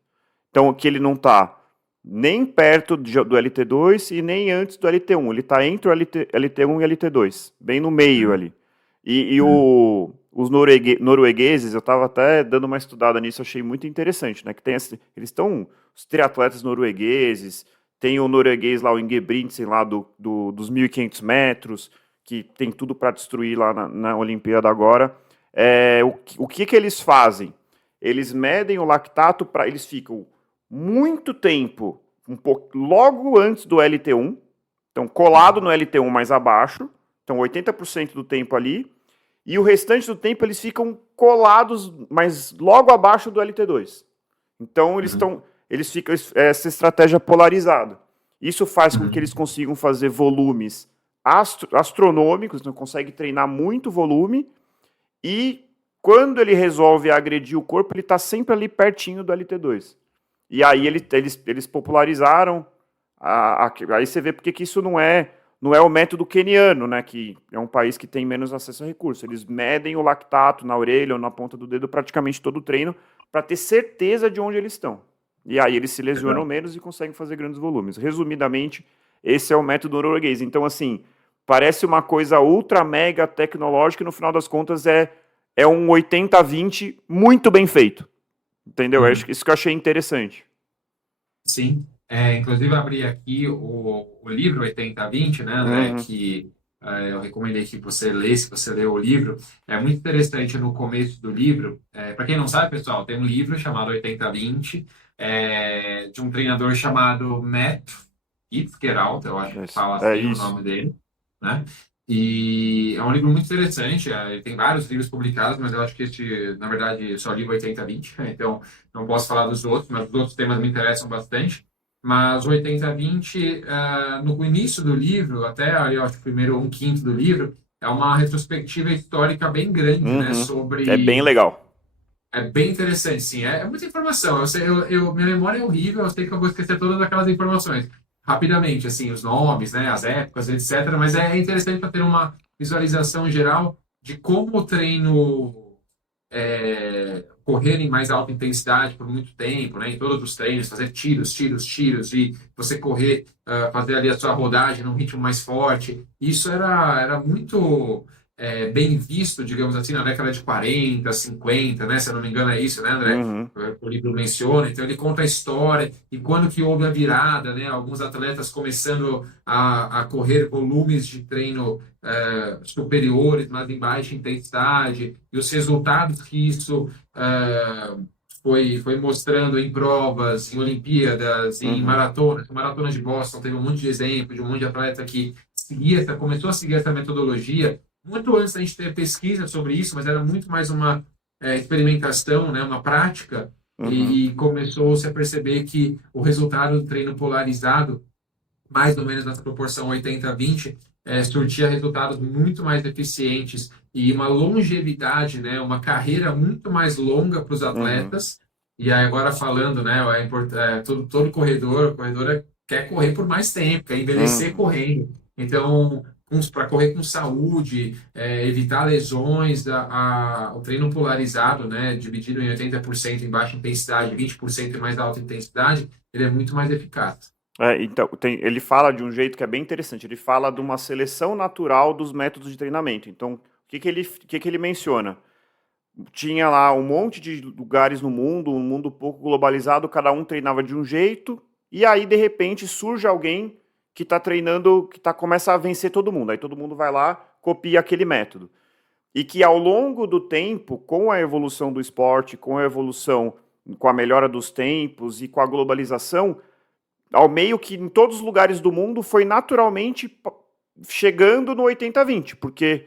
Então, que ele não está nem perto do LT2 e nem antes do LT1. Ele está entre o LT1 e o LT2, bem no meio Hum, ali. E hum, os noruegueses, eu estava até dando uma estudada nisso, achei muito interessante, né? Que tem eles estão, os triatletas noruegueses, tem o norueguês lá, o Ingebrigtsen, lá dos 1.500 metros, que tem tudo para destruir lá na Olimpíada agora. O que eles fazem? Eles medem o lactato, eles ficam muito tempo, um pouco, logo antes do LT1, então colado no LT1 mais abaixo, então 80% do tempo ali, e o restante do tempo eles ficam colados, mas logo abaixo do LT2. Então hum, eles ficam essa estratégia polarizada. Isso faz com que eles hum, consigam fazer volumes astronômicos, não consegue treinar muito volume, e quando ele resolve agredir o corpo, ele está sempre ali pertinho do LT2. E aí eles popularizaram. Aí você vê porque que isso não é o método queniano, né? Que é um país que tem menos acesso a recursos. Eles medem o lactato na orelha ou na ponta do dedo praticamente todo o treino para ter certeza de onde eles estão. E aí eles se lesionam exato. menos e conseguem fazer grandes volumes. Resumidamente, esse é o método norueguês. Então, assim, parece uma coisa ultra mega tecnológica e no final das contas é um 80-20 muito bem feito. Entendeu? É Uhum. isso que eu achei interessante. Sim, inclusive eu abri aqui o livro 80-20, né, André, Uhum, que eu recomendei que você lê, se você leu o livro. É muito interessante no começo do livro. Para quem não sabe, pessoal, tem um livro chamado 80-20, de um treinador chamado Matt Fitzgerald, eu acho que fala é assim o isso. nome dele, né? E é um livro muito interessante. Ele tem vários livros publicados, mas eu acho que este, na verdade, eu só li o 80-20, então não posso falar dos outros, mas os outros temas me interessam bastante. Mas o 80-20, no início do livro, até ali, eu acho que o primeiro um quinto do livro, é uma retrospectiva histórica bem grande, né? Uhum. É bem Sobre. legal. É bem interessante, sim. É muita informação. Minha memória é horrível, eu sei que eu vou esquecer todas aquelas informações. Rapidamente, assim, os nomes, né? As épocas, etc. Mas é interessante para ter uma visualização geral de como o treino correr em mais alta intensidade por muito tempo, né? Em todos os treinos, fazer tiros, tiros, tiros, e você correr, fazer ali a sua rodagem num ritmo mais forte. Isso era muito bem visto, digamos assim, na década de 40, 50, né? Se eu não me engano é isso, né, André? Uhum, O livro menciona, então ele conta a história e quando que houve a virada, né? Alguns atletas começando a correr volumes de treino superiores, mas em baixa intensidade, e os resultados que isso foi mostrando em provas, em Olimpíadas, em uhum, maratonas. Maratona de Boston teve um monte de exemplo de um monte de atleta que começou a seguir essa metodologia muito antes da gente ter pesquisa sobre isso, mas era muito mais uma experimentação, né, uma prática, uhum, e começou-se a perceber que o resultado do treino polarizado, mais ou menos nessa proporção 80-20, surtia resultados muito mais eficientes e uma longevidade, né, uma carreira muito mais longa para os uhum, atletas. E aí agora falando, né, todo corredor quer correr por mais tempo, quer envelhecer uhum. correndo. Então, para correr com saúde, evitar lesões, o treino polarizado, né, dividido em 80% em baixa intensidade, 20% em mais alta intensidade, ele é muito mais eficaz. Então, ele fala de um jeito que é bem interessante. Ele fala de uma seleção natural dos métodos de treinamento. Então, o que que ele menciona? Tinha lá um monte de lugares no mundo, um mundo pouco globalizado, cada um treinava de um jeito, e aí, de repente, surge alguém que está treinando, começa a vencer todo mundo. Aí todo mundo vai lá, copia aquele método. E que ao longo do tempo, com a evolução do esporte, com a evolução, com a melhora dos tempos e com a globalização, ao meio que em todos os lugares do mundo foi naturalmente chegando no 80-20, porque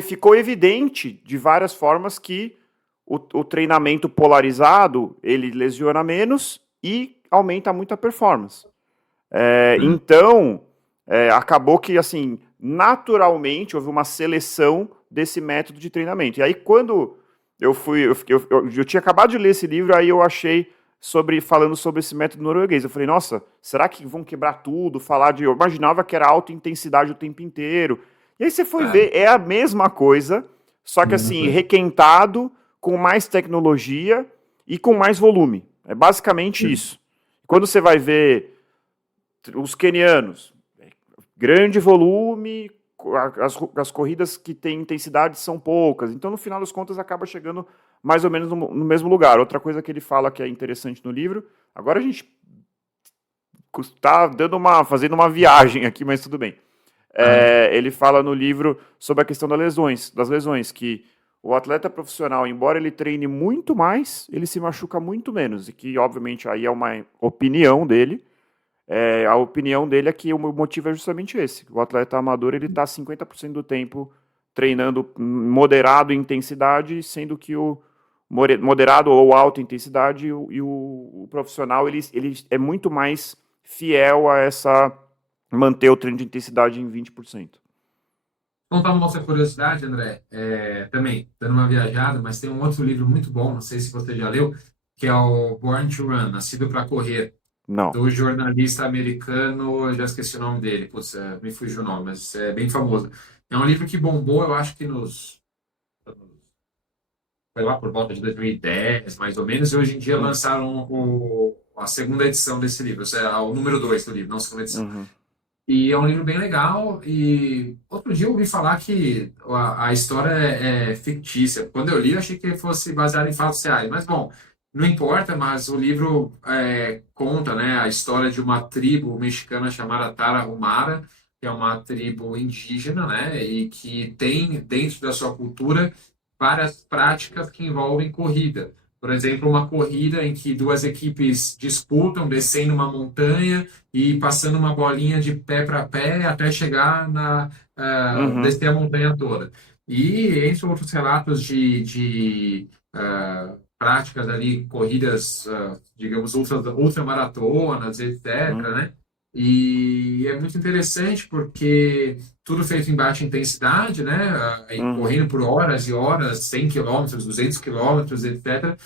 ficou evidente de várias formas que o treinamento polarizado ele lesiona menos e aumenta muito a performance. Então, acabou que, assim, naturalmente houve uma seleção desse método de treinamento. E aí, quando eu tinha acabado de ler esse livro, aí eu achei falando sobre esse método norueguês. Eu falei, nossa, será que vão quebrar tudo? Eu imaginava que era alta intensidade o tempo inteiro. E aí você foi ver, é a mesma coisa, só que Mesma assim, coisa. requentado, com mais tecnologia e com mais volume. É basicamente isso. Quando você vai ver os quenianos, grande volume, as corridas que têm intensidade são poucas. Então, no final das contas, acaba chegando mais ou menos no mesmo lugar. Outra coisa que ele fala que é interessante no livro, agora a gente está fazendo uma viagem aqui, mas tudo bem. Ah, Ele fala no livro sobre a questão das lesões, que o atleta profissional, embora ele treine muito mais, ele se machuca muito menos, e que, obviamente, aí é uma opinião dele. A opinião dele é que o motivo é justamente esse. O atleta amador ele está 50% do tempo treinando moderado em intensidade, sendo que o moderado ou alta intensidade e o profissional ele é muito mais fiel a essa manter o treino de intensidade em 20%. contar uma outra curiosidade, André, também, dando uma viajada, mas tem um outro livro muito bom, não sei se você já leu, que é o Born to Run, Nascido para Correr, Não. do jornalista americano, eu já esqueci o nome dele, putz, me fugiu o nome, mas é bem famoso. É um livro que bombou, eu acho que foi lá por volta de 2010, mais ou menos, e hoje em dia Hum, lançaram a segunda edição desse livro, ou seja, o número 2 do livro, não a segunda edição. uhum, E é um livro bem legal. E outro dia eu ouvi falar que a história é fictícia. Quando eu li, eu achei que fosse baseado em fatos reais. Mas, bom, não importa, mas o livro conta, né, a história de uma tribo mexicana chamada Tarahumara, que é uma tribo indígena, né, e que tem dentro da sua cultura várias práticas que envolvem corrida. Por exemplo, uma corrida em que duas equipes disputam descendo uma montanha e passando uma bolinha de pé para pé até chegar uhum, descer a montanha toda. E entre outros relatos de práticas ali, corridas, digamos, ultramaratonas, etc., uhum, né? E é muito interessante porque tudo feito em baixa intensidade, né? E uhum, correndo por horas e horas, 100 quilômetros, 200 quilômetros, etc.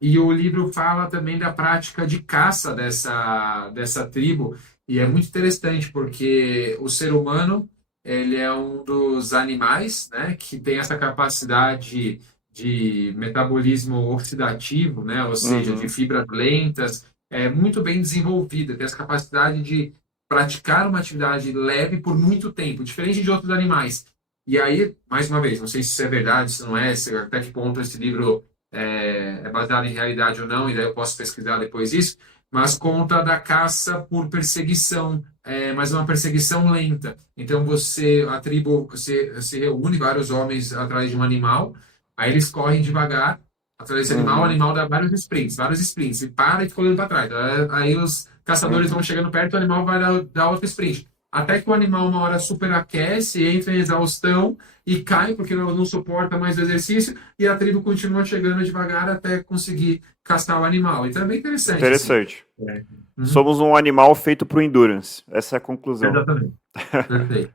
E o livro fala também da prática de caça dessa tribo, e é muito interessante porque o ser humano, ele é um dos animais, né, que tem essa capacidade de metabolismo oxidativo, né? Ou seja, de Uhum. fibras lentas, é muito bem desenvolvida, tem essa capacidade de praticar uma atividade leve por muito tempo, diferente de outros animais. E aí, mais uma vez, não sei se isso é verdade, se não é, até que ponto esse livro é baseado em realidade ou não, e daí eu posso pesquisar depois isso, mas conta da caça por perseguição, mas é uma perseguição lenta. Então a tribo se reúne, vários homens atrás de um animal, aí eles correm devagar atrás desse animal, o Uhum. animal dá vários sprints, e para e fica olhando para trás. Aí os caçadores vão Uhum. chegando perto, o animal vai dar outro sprint. Até que o animal uma hora superaquece, entra em exaustão e cai porque não suporta mais o exercício e a tribo continua chegando devagar até conseguir caçar o animal. Então é bem interessante, assim. Interessante. É. Uhum. Somos um animal feito para o endurance. Essa é a conclusão. Exatamente. Perfeito.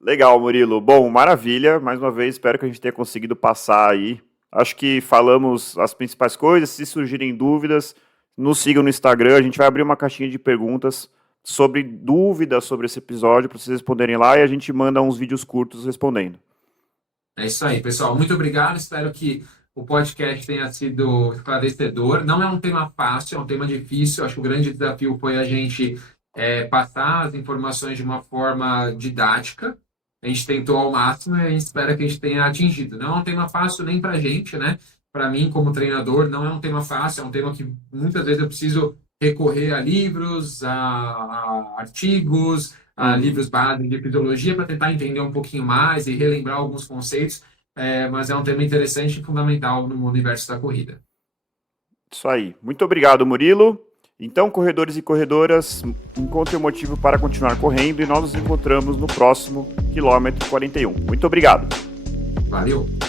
Legal, Murilo. Bom, maravilha. Mais uma vez, espero que a gente tenha conseguido passar aí. Acho que falamos as principais coisas. Se surgirem dúvidas, nos sigam no Instagram. A gente vai abrir uma caixinha de perguntas sobre dúvidas sobre esse episódio para vocês responderem lá e a gente manda uns vídeos curtos respondendo. É isso aí, pessoal. Muito obrigado. Espero que o podcast tenha sido esclarecedor. Não é um tema fácil, é um tema difícil. Acho que o grande desafio foi a gente passar as informações de uma forma didática. A gente tentou ao máximo e a gente espera que a gente tenha atingido. Não é um tema fácil nem para a gente, né? Para mim, como treinador, não é um tema fácil. É um tema que muitas vezes eu preciso recorrer a livros, a artigos, a Uhum. livros básicos de fisiologia para tentar entender um pouquinho mais e relembrar alguns conceitos, mas é um tema interessante e fundamental no universo da corrida. Isso aí. Muito obrigado, Murilo. Então, corredores e corredoras, encontrem o motivo para continuar correndo e nós nos encontramos no próximo quilômetro 41. Muito obrigado. Valeu!